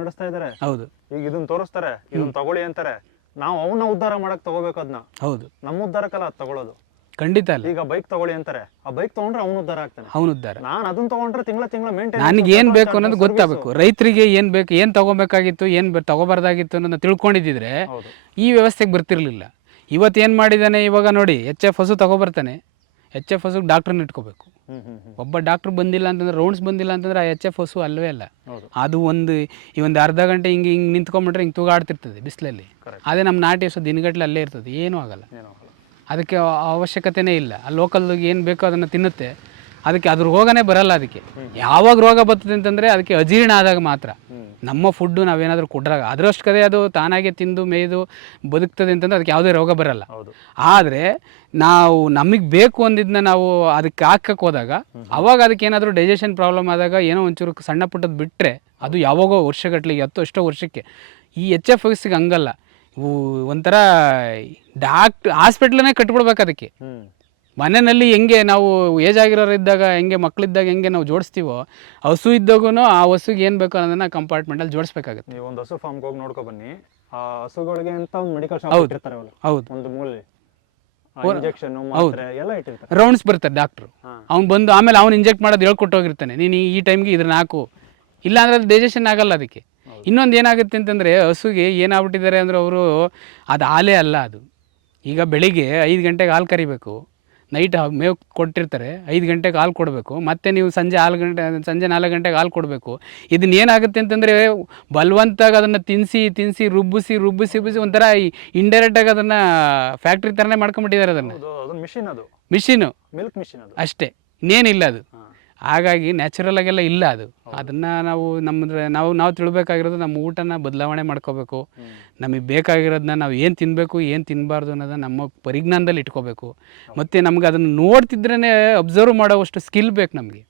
ನಡೆಸ್ತಾ ಇದಾರೆ ಹೌದು. ಈಗ ಇದನ್ನ ತೋರಿಸ್ತಾರೆ ಇದನ್ನ ತಗೊಳ್ಳಿ ಅಂತಾರೆ. ನಾವು ಅವನ್ನ ಉದ್ಧಾರ ಮಾಡಕ್ ತಗೋಬೇಕು ಅದನ್ನ ಹೌದು. ನಮ್ಮ ಉದ್ಧಾರಕ್ಕಲ್ಲ ಅದ್ ತಗೊಳ್ಳೋದು. ಖಂಡಿತ ಅಲ್ಲ. ಈಗ ಬೈಕ್ ತಗೊಳ್ಳಿ ಅಂತಾರೆ. ಆ ಬೈಕ್ ತಗೊಂಡ್ರೆ ಅವನು ಉದ್ಧಾರ ಆಗ್ತಾನೆ. ಅವನು ಉದ್ಧಾರ. ನಾನ್ ಅದನ್ನ ತಗೊಂಡ್ರೆ ತಿಂಗಳ ತಿಂಗಳ ಮೇಂಟೈನ್ ನನಗೆ ಏನು ಬೇಕು ಅನ್ನೋದು ಗೊತ್ತಾಗಬೇಕು. ರೈತರಿಗೆ ಏನು ಬೇಕು ಏನು ತಗೋಬೇಕಾಗಿತ್ತು ಏನು ತಗೋಬಾರ್ದಾಗಿತ್ತು ಅನ್ನೋದನ್ನ ತಿಳ್ಕೊಂಡಿದ್ದಿದ್ರೆ ಈ ವ್ಯವಸ್ಥೆಗೆ ಬರ್ತಿರ್ಲಿಲ್ಲ. ಇವತ್ತು ಏನು ಮಾಡಿದ್ದಾನೆ ಇವಾಗ ನೋಡಿ ಎಚ್ ಎಫ್ ಹಸು ತಗೊಬರ್ತಾನೆ. ಎಚ್ ಎಫ್ ಹಸುಗೆ ಡಾಕ್ಟ್ರನ್ನ ಇಟ್ಕೋಬೇಕು. ಒಬ್ಬ ಡಾಕ್ಟರ್ ಬಂದಿಲ್ಲ ಅಂತಂದ್ರೆ ರೌಂಡ್ಸ್ ಬಂದಿಲ್ಲ ಅಂತಂದ್ರೆ ಆ ಎಚ್ ಎಫ್ ಹಸು ಅಲ್ಲವೇ ಅಲ್ಲ. ಅದು ಒಂದು ಈ ಒಂದು ಅರ್ಧ ಗಂಟೆ ಹಿಂಗೆ ಹಿಂಗೆ ನಿಂತ್ಕೊಂಡ್ಬಿಟ್ರೆ ಹಿಂಗೆ ತೂಗಾಡ್ತಿರ್ತದೆ ಬಿಸಿಲಲ್ಲಿ. ಅದೇ ನಮ್ಮ ನಾಟಿ ಹಸು ದಿನಗಟ್ಟಲೆ ಅಲ್ಲೇ ಇರ್ತದೆ ಏನೂ ಆಗಲ್ಲ. ಅದಕ್ಕೆ ಅವಶ್ಯಕತೆನೇ ಇಲ್ಲ. ಆ ಲೋಕಲ್ಗೆ ಏನು ಬೇಕೋ ಅದನ್ನು ತಿನ್ನುತ್ತೆ. ಅದಕ್ಕೆ ಅದ್ರ ರೋಗನೇ ಬರಲ್ಲ ಅದಕ್ಕೆ. ಯಾವಾಗ ರೋಗ ಬರ್ತದೆ ಅಂತಂದರೆ ಅದಕ್ಕೆ ಅಜೀರ್ಣ ಆದಾಗ ಮಾತ್ರ. ನಮ್ಮ ಫುಡ್ಡು ನಾವೇನಾದರೂ ಕೊಡ್ರಾಗ ಅದರಷ್ಟು ಕದೇ ಅದು ತಾನಾಗೆ ತಿಂದು ಮೇಯ್ದು ಬದುಕ್ತದೆ ಅಂತಂದ್ರೆ ಅದಕ್ಕೆ ಯಾವುದೇ ರೋಗ ಬರಲ್ಲ. ಆದರೆ ನಾವು ನಮಗೆ ಬೇಕು ಅಂದಿದ್ದನ್ನ ನಾವು ಅದಕ್ಕೆ ಹಾಕಕ್ಕೆ ಹೋದಾಗ ಅವಾಗ ಅದಕ್ಕೆ ಏನಾದರೂ ಡೈಜೆಷನ್ ಪ್ರಾಬ್ಲಮ್ ಆದಾಗ ಏನೋ ಒಂಚೂರು ಸಣ್ಣ ಪುಟ್ಟದ್ದು ಬಿಟ್ಟರೆ ಅದು ಯಾವಾಗೋ ವರ್ಷಗಟ್ಲಿಗೆ ಹತ್ತು ಎಷ್ಟೋ ವರ್ಷಕ್ಕೆ ಈ ಎಚ್ ಎಫ್ ಎಕ್ಸಿಗೆ ಹಂಗಲ್ಲ. ಒಂಥರ ಡಾಕ್ಟ್ ಹಾಸ್ಪಿಟ್ಲನ್ನೇ ಕಟ್ಬಿಡ್ಬೇಕು ಅದಕ್ಕೆ. ಮನೆಯಲ್ಲಿ ಹೆಂಗೆ ನಾವು ಏಜ್ ಆಗಿರೋರಿದ್ದಾಗ ಹೆಂಗೆ ಮಕ್ಳಿದ್ದಾಗ ಹೆಂಗೆ ನಾವು ಜೋಡಿಸ್ತೀವೋ ಹಸು ಇದ್ದಾಗೂ ಆ ಹಸುಗೆ ಏನು ಬೇಕೋ ಅನ್ನೋದನ್ನ ಕಂಪಾರ್ಟ್ಮೆಂಟಲ್ಲಿ ಜೋಡಿಸ್ಬೇಕಾಗುತ್ತೆ. ನೀವು ಒಂದು ಹಸು ಫಾರ್ಮ್ಗೆ ಹೋಗಿ ನೋಡ್ಕೊ ಬನ್ನಿ. ಆ ಹಸುಗಳಿಗೆ ಅಂತ ಒಂದು ಮೆಡಿಕಲ್ ಶಾಪ್ ಇಟ್ಟಿರ್ತಾರೆ ಅವರು ಹೌದು. ಒಂದು ಮೂಲೆ. ಇಂಜೆಕ್ಷನ್ ಮಾತ್ರೆ ಎಲ್ಲ ಇಟ್ಟಿರ್ತಾರೆ. ರೌಂಡ್ಸ್ ಬರ್ತಾರೆ ಡಾಕ್ಟ್ರು ಅವ್ನ್ ಅವ್ನು ಬಂದು ಆಮೇಲೆ ಅವ್ನು ಇಂಜೆಕ್ಟ್ ಮಾಡೋದು ಹೇಳ್ಕೊಟ್ಟು ಹೋಗಿರ್ತಾನೆ. ನೀನು ಈ ಟೈಮ್ಗೆ ಇದನ್ನ ಹಾಕು. ಇಲ್ಲ ಅಂದ್ರೆ ಅದು ಡೈಜೆಷನ್ ಆಗಲ್ಲ ಅದಕ್ಕೆ. ಇನ್ನೊಂದು ಏನಾಗುತ್ತೆ ಅಂತಂದ್ರೆ ಹಸುಗೆ ಏನಾಗ್ಬಿಟ್ಟಿದ್ದಾರೆ ಅಂದ್ರೆ ಅವರು ಅದು ಹಾಲೇ ಅಲ್ಲ ಅದು. ಈಗ ಬೆಳಿಗ್ಗೆ ಐದು ಗಂಟೆಗೆ ಹಾಲು ಕರಿಬೇಕು. ನೈಟ್ ಮೇವು ಕೊಟ್ಟಿರ್ತಾರೆ. ಐದು ಗಂಟೆಗೆ ಹಾಲು ಕೊಡಬೇಕು. ಮತ್ತೆ ನೀವು ಸಂಜೆ ಹಾಲು ಗಂಟೆ ಸಂಜೆ ನಾಲ್ಕು ಗಂಟೆಗೆ ಹಾಲು ಕೊಡಬೇಕು. ಇದನ್ನೇನಾಗುತ್ತೆ ಅಂತಂದರೆ ಬಲವಂತಾಗಿ ಅದನ್ನು ತಿನ್ನಿಸಿ ತಿನ್ನಿಸಿ ರುಬ್ಬಿಸಿ ರುಬ್ಬಿಸಿ ರುಬ್ಬಿಸಿ ಒಂಥರ ಇಂಡೈರೆಕ್ಟಾಗಿ ಅದನ್ನು ಫ್ಯಾಕ್ಟ್ರಿ ಥರನೇ ಮಾಡ್ಕೊಂಬಿಟ್ಟಿದ್ದಾರೆ ಅದನ್ನು. ಮಿಷಿನ್ ಅದು. ಮಿಷಿನು ಮಿಲ್ಕ್ ಮಿಷಿನ್ ಅದು. ಅಷ್ಟೇ. ಇನ್ನೇನಿಲ್ಲ ಅದು. ಹಾಗಾಗಿ ನ್ಯಾಚುರಲ್ ಆಗೆಲ್ಲ ಇಲ್ಲ ಅದು. ಅದನ್ನು ನಾವು ನಮ್ಮ ನಾವು ನಾವು ತಿಳ್ಬೇಕಾಗಿರೋದು ನಮ್ಮ ಊಟನ ಬದಲಾವಣೆ ಮಾಡ್ಕೋಬೇಕು. ನಮಗೆ ಬೇಕಾಗಿರೋದನ್ನ ನಾವು ಏನು ತಿನ್ನಬೇಕು ಏನು ತಿನ್ನಬಾರ್ದು ಅನ್ನೋದನ್ನ ನಮ್ಮ ಪರಿಜ್ಞಾನದಲ್ಲಿ ಇಟ್ಕೋಬೇಕು. ಮತ್ತು ನಮ್ಗೆ ಅದನ್ನು ನೋಡ್ತಿದ್ರೇ ಅಬ್ಸರ್ವ್ ಮಾಡೋವಷ್ಟು ಸ್ಕಿಲ್ ಬೇಕು ನಮಗೆ.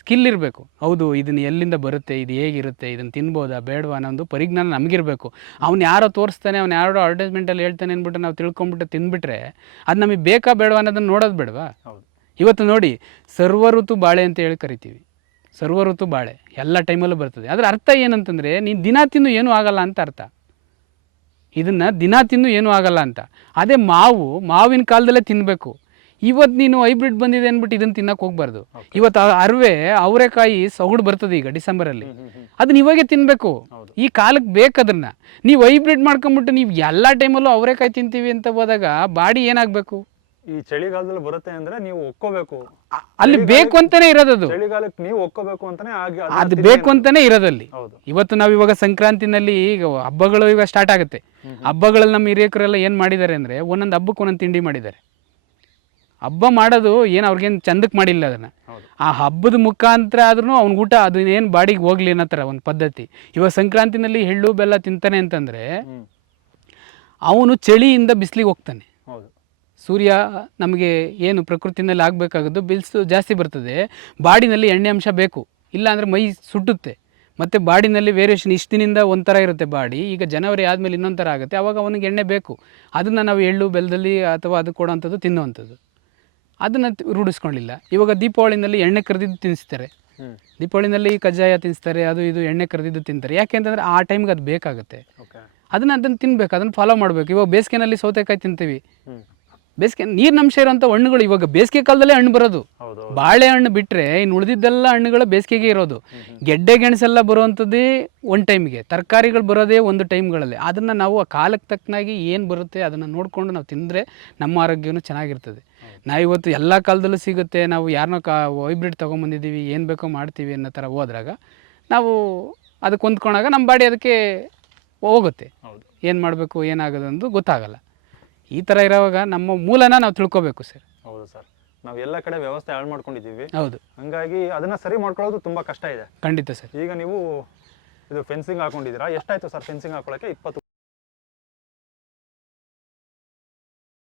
ಸ್ಕಿಲ್ ಇರಬೇಕು. ಹೌದು ಇದನ್ನು ಎಲ್ಲಿಂದ ಬರುತ್ತೆ ಇದು ಹೇಗಿರುತ್ತೆ ಇದನ್ನು ತಿನ್ಬೋದಾ ಬೇಡವಾ ಅನ್ನೋದು ಪರಿಜ್ಞಾನ ನಮಗಿರಬೇಕು. ಅವ್ನು ಯಾರೋ ತೋರಿಸ್ತಾನೆ ಅವ್ನು ಯಾರೋ ಅಡ್ವರ್ಟೈಸ್ಮೆಂಟಲ್ಲಿ ಹೇಳ್ತಾನೆ ಅಂದ್ಬಿಟ್ಟು ನಾವು ತಿಳ್ಕೊಂಬಿಟ್ಟು ತಿಂದ್ಬಿಟ್ರೆ ಅದು ನಮಗೆ ಬೇಕಾ ಬೇಡವಾ ಅನ್ನೋದನ್ನು ನೋಡೋದು ಬೇಡವಾ? ಹೌದು. ಇವತ್ತು ನೋಡಿ ಸರ್ವ ಋತು ಬಾಳೆ ಅಂತ ಹೇಳಿ ಕರಿತೀವಿ. ಸರ್ವ ಋತು ಬಾಳೆ ಎಲ್ಲ ಟೈಮಲ್ಲೂ ಬರ್ತದೆ. ಅದರ ಅರ್ಥ ಏನಂತಂದರೆ ನೀನು ದಿನ ತಿಂದು ಏನೂ ಆಗಲ್ಲ ಅಂತ ಅರ್ಥ. ಇದನ್ನು ದಿನ ತಿಂದು ಏನೂ ಆಗಲ್ಲ ಅಂತ. ಅದೇ ಮಾವು ಮಾವಿನ ಕಾಲದಲ್ಲೇ ತಿನ್ನಬೇಕು ಇವತ್ತು ನೀನು ಹೈಬ್ರಿಡ್ ಬಂದಿದೆ ಅಂದ್ಬಿಟ್ಟು ಇದನ್ನು ತಿನ್ನಕ್ಕೆ ಹೋಗ್ಬಾರ್ದು. ಇವತ್ತು ಅರವೆ ಅವರೆಕಾಯಿ ಸೊಗಡು ಬರ್ತದೆ ಈಗ ಡಿಸೆಂಬರಲ್ಲಿ. ಅದನ್ನ ಇವಾಗೆ ತಿನ್ನಬೇಕು ಈ ಕಾಲಕ್ಕೆ ಬೇಕದನ್ನ ಅದನ್ನ. ನೀವು ಹೈಬ್ರಿಡ್ ಮಾಡ್ಕೊಂಬಿಟ್ಟು ನೀವು ಎಲ್ಲ ಟೈಮಲ್ಲೂ ಅವರೆಕಾಯಿ ತಿಂತೀವಿ ಅಂತ ಹೋದಾಗ ಬಾಡಿ ಏನಾಗಬೇಕು? ಈ ಚಳಿಗಾಲದಲ್ಲಿ ಬರುತ್ತೆ ಅಂದ್ರೆ ನೀವು ಒಕ್ಕೋಬೇಕು. ಅಲ್ಲಿ ಬೇಕು ಅಂತಾನೆ ಇರೋದದು ಚಳಿಗಾಲಕ್ಕೆ ನೀವು ಒಕ್ಕೋಬೇಕು ಅಂತಾನೆ ಆಗಿ ಅದು ಬೇಕು ಅಂತಾನೆ ಇರೋದಲ್ಲಿ. ಇವತ್ತು ನಾವು ಇವಾಗ ಸಂಕ್ರಾಂತಿನಲ್ಲಿ ಈಗ ಹಬ್ಬಗಳು ಈಗ ಸ್ಟಾರ್ಟ್ ಆಗುತ್ತೆ. ಹಬ್ಬಗಳಲ್ಲಿ ನಮ್ಮ ಹಿರಿಯಕರೆಲ್ಲ ಏನು ಮಾಡಿದ್ದಾರೆ ಅಂದರೆ ಒಂದೊಂದು ಹಬ್ಬಕ್ಕೆ ಒಂದೊಂದು ತಿಂಡಿ ಮಾಡಿದ್ದಾರೆ. ಹಬ್ಬ ಮಾಡೋದು ಏನು ಅವ್ರಿಗೇನು ಚಂದಕ್ಕೆ ಮಾಡಿಲ್ಲ ಅದನ್ನ. ಆ ಹಬ್ಬದ ಮುಖಾಂತರ ಆದ್ರೂ ಅವ್ನ ಊಟ ಅದು ಏನು ಬಾಡಿಗೆ ಹೋಗ್ಲಿ ಅನ್ನೋ ಥರ ಒಂದು ಪದ್ಧತಿ. ಇವಾಗ ಸಂಕ್ರಾಂತಿನಲ್ಲಿ ಎಳ್ಳು ಬೆಲ್ಲ ತಿಂತಾನೆ ಅಂತಂದ್ರೆ ಅವನು ಚಳಿಯಿಂದ ಬಿಸಿಲಿಗೆ ಹೋಗ್ತಾನೆ. ಹೌದು. ಸೂರ್ಯ ನಮಗೆ ಏನು ಪ್ರಕೃತಿನಲ್ಲಿ ಆಗಬೇಕಾಗದ್ದು ಬಿಲ್ಸು ಜಾಸ್ತಿ ಬರ್ತದೆ. ಬಾಡಿನಲ್ಲಿ ಎಣ್ಣೆ ಅಂಶ ಬೇಕು. ಇಲ್ಲ ಅಂದರೆ ಮೈ ಸುಟ್ಟುತ್ತೆ. ಮತ್ತು ಬಾಡಿನಲ್ಲಿ ವೇರಿಯೇಷನ್ ಇಷ್ಟಿನಿಂದ ಒಂಥರ ಇರುತ್ತೆ ಬಾಡಿ. ಈಗ ಜನವರಿ ಆದಮೇಲೆ ಇನ್ನೊಂದು ಥರ ಆಗುತ್ತೆ. ಆವಾಗ ಅವನಿಗೆ ಎಣ್ಣೆ ಬೇಕು. ಅದನ್ನು ನಾವು ಎಳ್ಳು ಬೆಲ್ಲದಲ್ಲಿ ಅಥವಾ ಅದು ಕೊಡೋವಂಥದ್ದು ತಿನ್ನುವಂಥದ್ದು. ಅದನ್ನು ರೂಢಿಸ್ಕೊಳ್ಳಿಲ್ಲ ಇವಾಗ ದೀಪಾವಳಿನಲ್ಲಿ ಎಣ್ಣೆ ಕರೆದಿದ್ದು ತಿನ್ನಿಸ್ತಾರೆ. ದೀಪಾವಳಿನಲ್ಲಿ ಕಜ್ಜಾಯ ತಿನ್ನಿಸ್ತಾರೆ ಅದು ಇದು ಎಣ್ಣೆ ಕರೆದಿದ್ದು ತಿಂತಾರೆ. ಯಾಕೆಂತಂದರೆ ಆ ಟೈಮ್ಗೆ ಅದು ಬೇಕಾಗುತ್ತೆ. ಅದನ್ನು ಅದನ್ನು ತಿನ್ಬೇಕು ಅದನ್ನು ಫಾಲೋ ಮಾಡಬೇಕು. ಇವಾಗ ಬೇಸಿಗೆನಲ್ಲಿ ಸೌತೆಕಾಯಿ ತಿಂತೀವಿ. ಬೇಸಿಗೆ ನೀರಿನಂಶ ಇರೋಂಥ ಹಣ್ಣುಗಳು ಇವಾಗ ಬೇಸಿಗೆ ಕಾಲದಲ್ಲೇ ಹಣ್ಣು ಬರೋದು. ಬಾಳೆ ಹಣ್ಣು ಬಿಟ್ಟರೆ ಇನ್ನು ಉಳಿದಿದ್ದೆಲ್ಲ ಹಣ್ಣುಗಳು ಬೇಸಿಗೆಗೆ ಇರೋದು. ಗೆಡ್ಡೆ ಗೆಣಸೆಲ್ಲ ಬರುವಂಥದ್ದೇ ಒಂದು ಟೈಮ್ಗೆ ತರಕಾರಿಗಳು ಬರೋದೇ ಒಂದು ಟೈಮ್ಗಳಲ್ಲಿ ಅದನ್ನು ನಾವು ಆ ಕಾಲಕ್ಕೆ ತಕ್ಕನಾಗಿ ಏನು ಬರುತ್ತೆ ಅದನ್ನು ನೋಡಿಕೊಂಡು ನಾವು ತಿಂದರೆ ನಮ್ಮ ಆರೋಗ್ಯವೂ ಚೆನ್ನಾಗಿರ್ತದೆ. ನಾವಿವತ್ತು ಎಲ್ಲ ಕಾಲದಲ್ಲೂ ಸಿಗುತ್ತೆ ನಾವು ಯಾರನ್ನೋ ಕಾ ಹೈಬ್ರಿಡ್ ತೊಗೊಂಬಂದಿದ್ದೀವಿ ಏನು ಬೇಕೋ ಮಾಡ್ತೀವಿ ಅನ್ನೋ ಥರ ಹೋದ್ರಾಗ ನಾವು ಅದಕ್ಕೆ ಹೊಂದ್ಕೊಂಡಾಗ ನಮ್ಮ ಬಾಡಿ ಅದಕ್ಕೆ ಹೋಗುತ್ತೆ. ಏನು ಮಾಡಬೇಕು ಏನಾಗೋದು ಅಂದು ಗೊತ್ತಾಗಲ್ಲ. ಈ ಥರ ಇರೋವಾಗ ನಮ್ಮ ಮೂಲನ ನಾವು ತಿಳ್ಕೊಬೇಕು ಸರ್. ಹೌದು ಸರ್. ನಾವು ಎಲ್ಲ ಕಡೆ ವ್ಯವಸ್ಥೆ ಹಾಳು ಮಾಡ್ಕೊಂಡಿದ್ದೀವಿ. ಹೌದು. ಹಂಗಾಗಿ ಅದನ್ನ ಸರಿ ಮಾಡ್ಕೊಳ್ಳೋದು ತುಂಬಾ ಕಷ್ಟ ಇದೆ. ಖಂಡಿತ ಸರ್. ಈಗ ನೀವು ಇದು ಫೆನ್ಸಿಂಗ್ ಹಾಕೊಂಡಿದ್ದೀರಾ? ಎಷ್ಟಾಯ್ತು ಸರ್ ಫೆನ್ಸಿಂಗ್ ಹಾಕೊಳ್ಳೋಕೆ? ಇಪ್ಪತ್ತು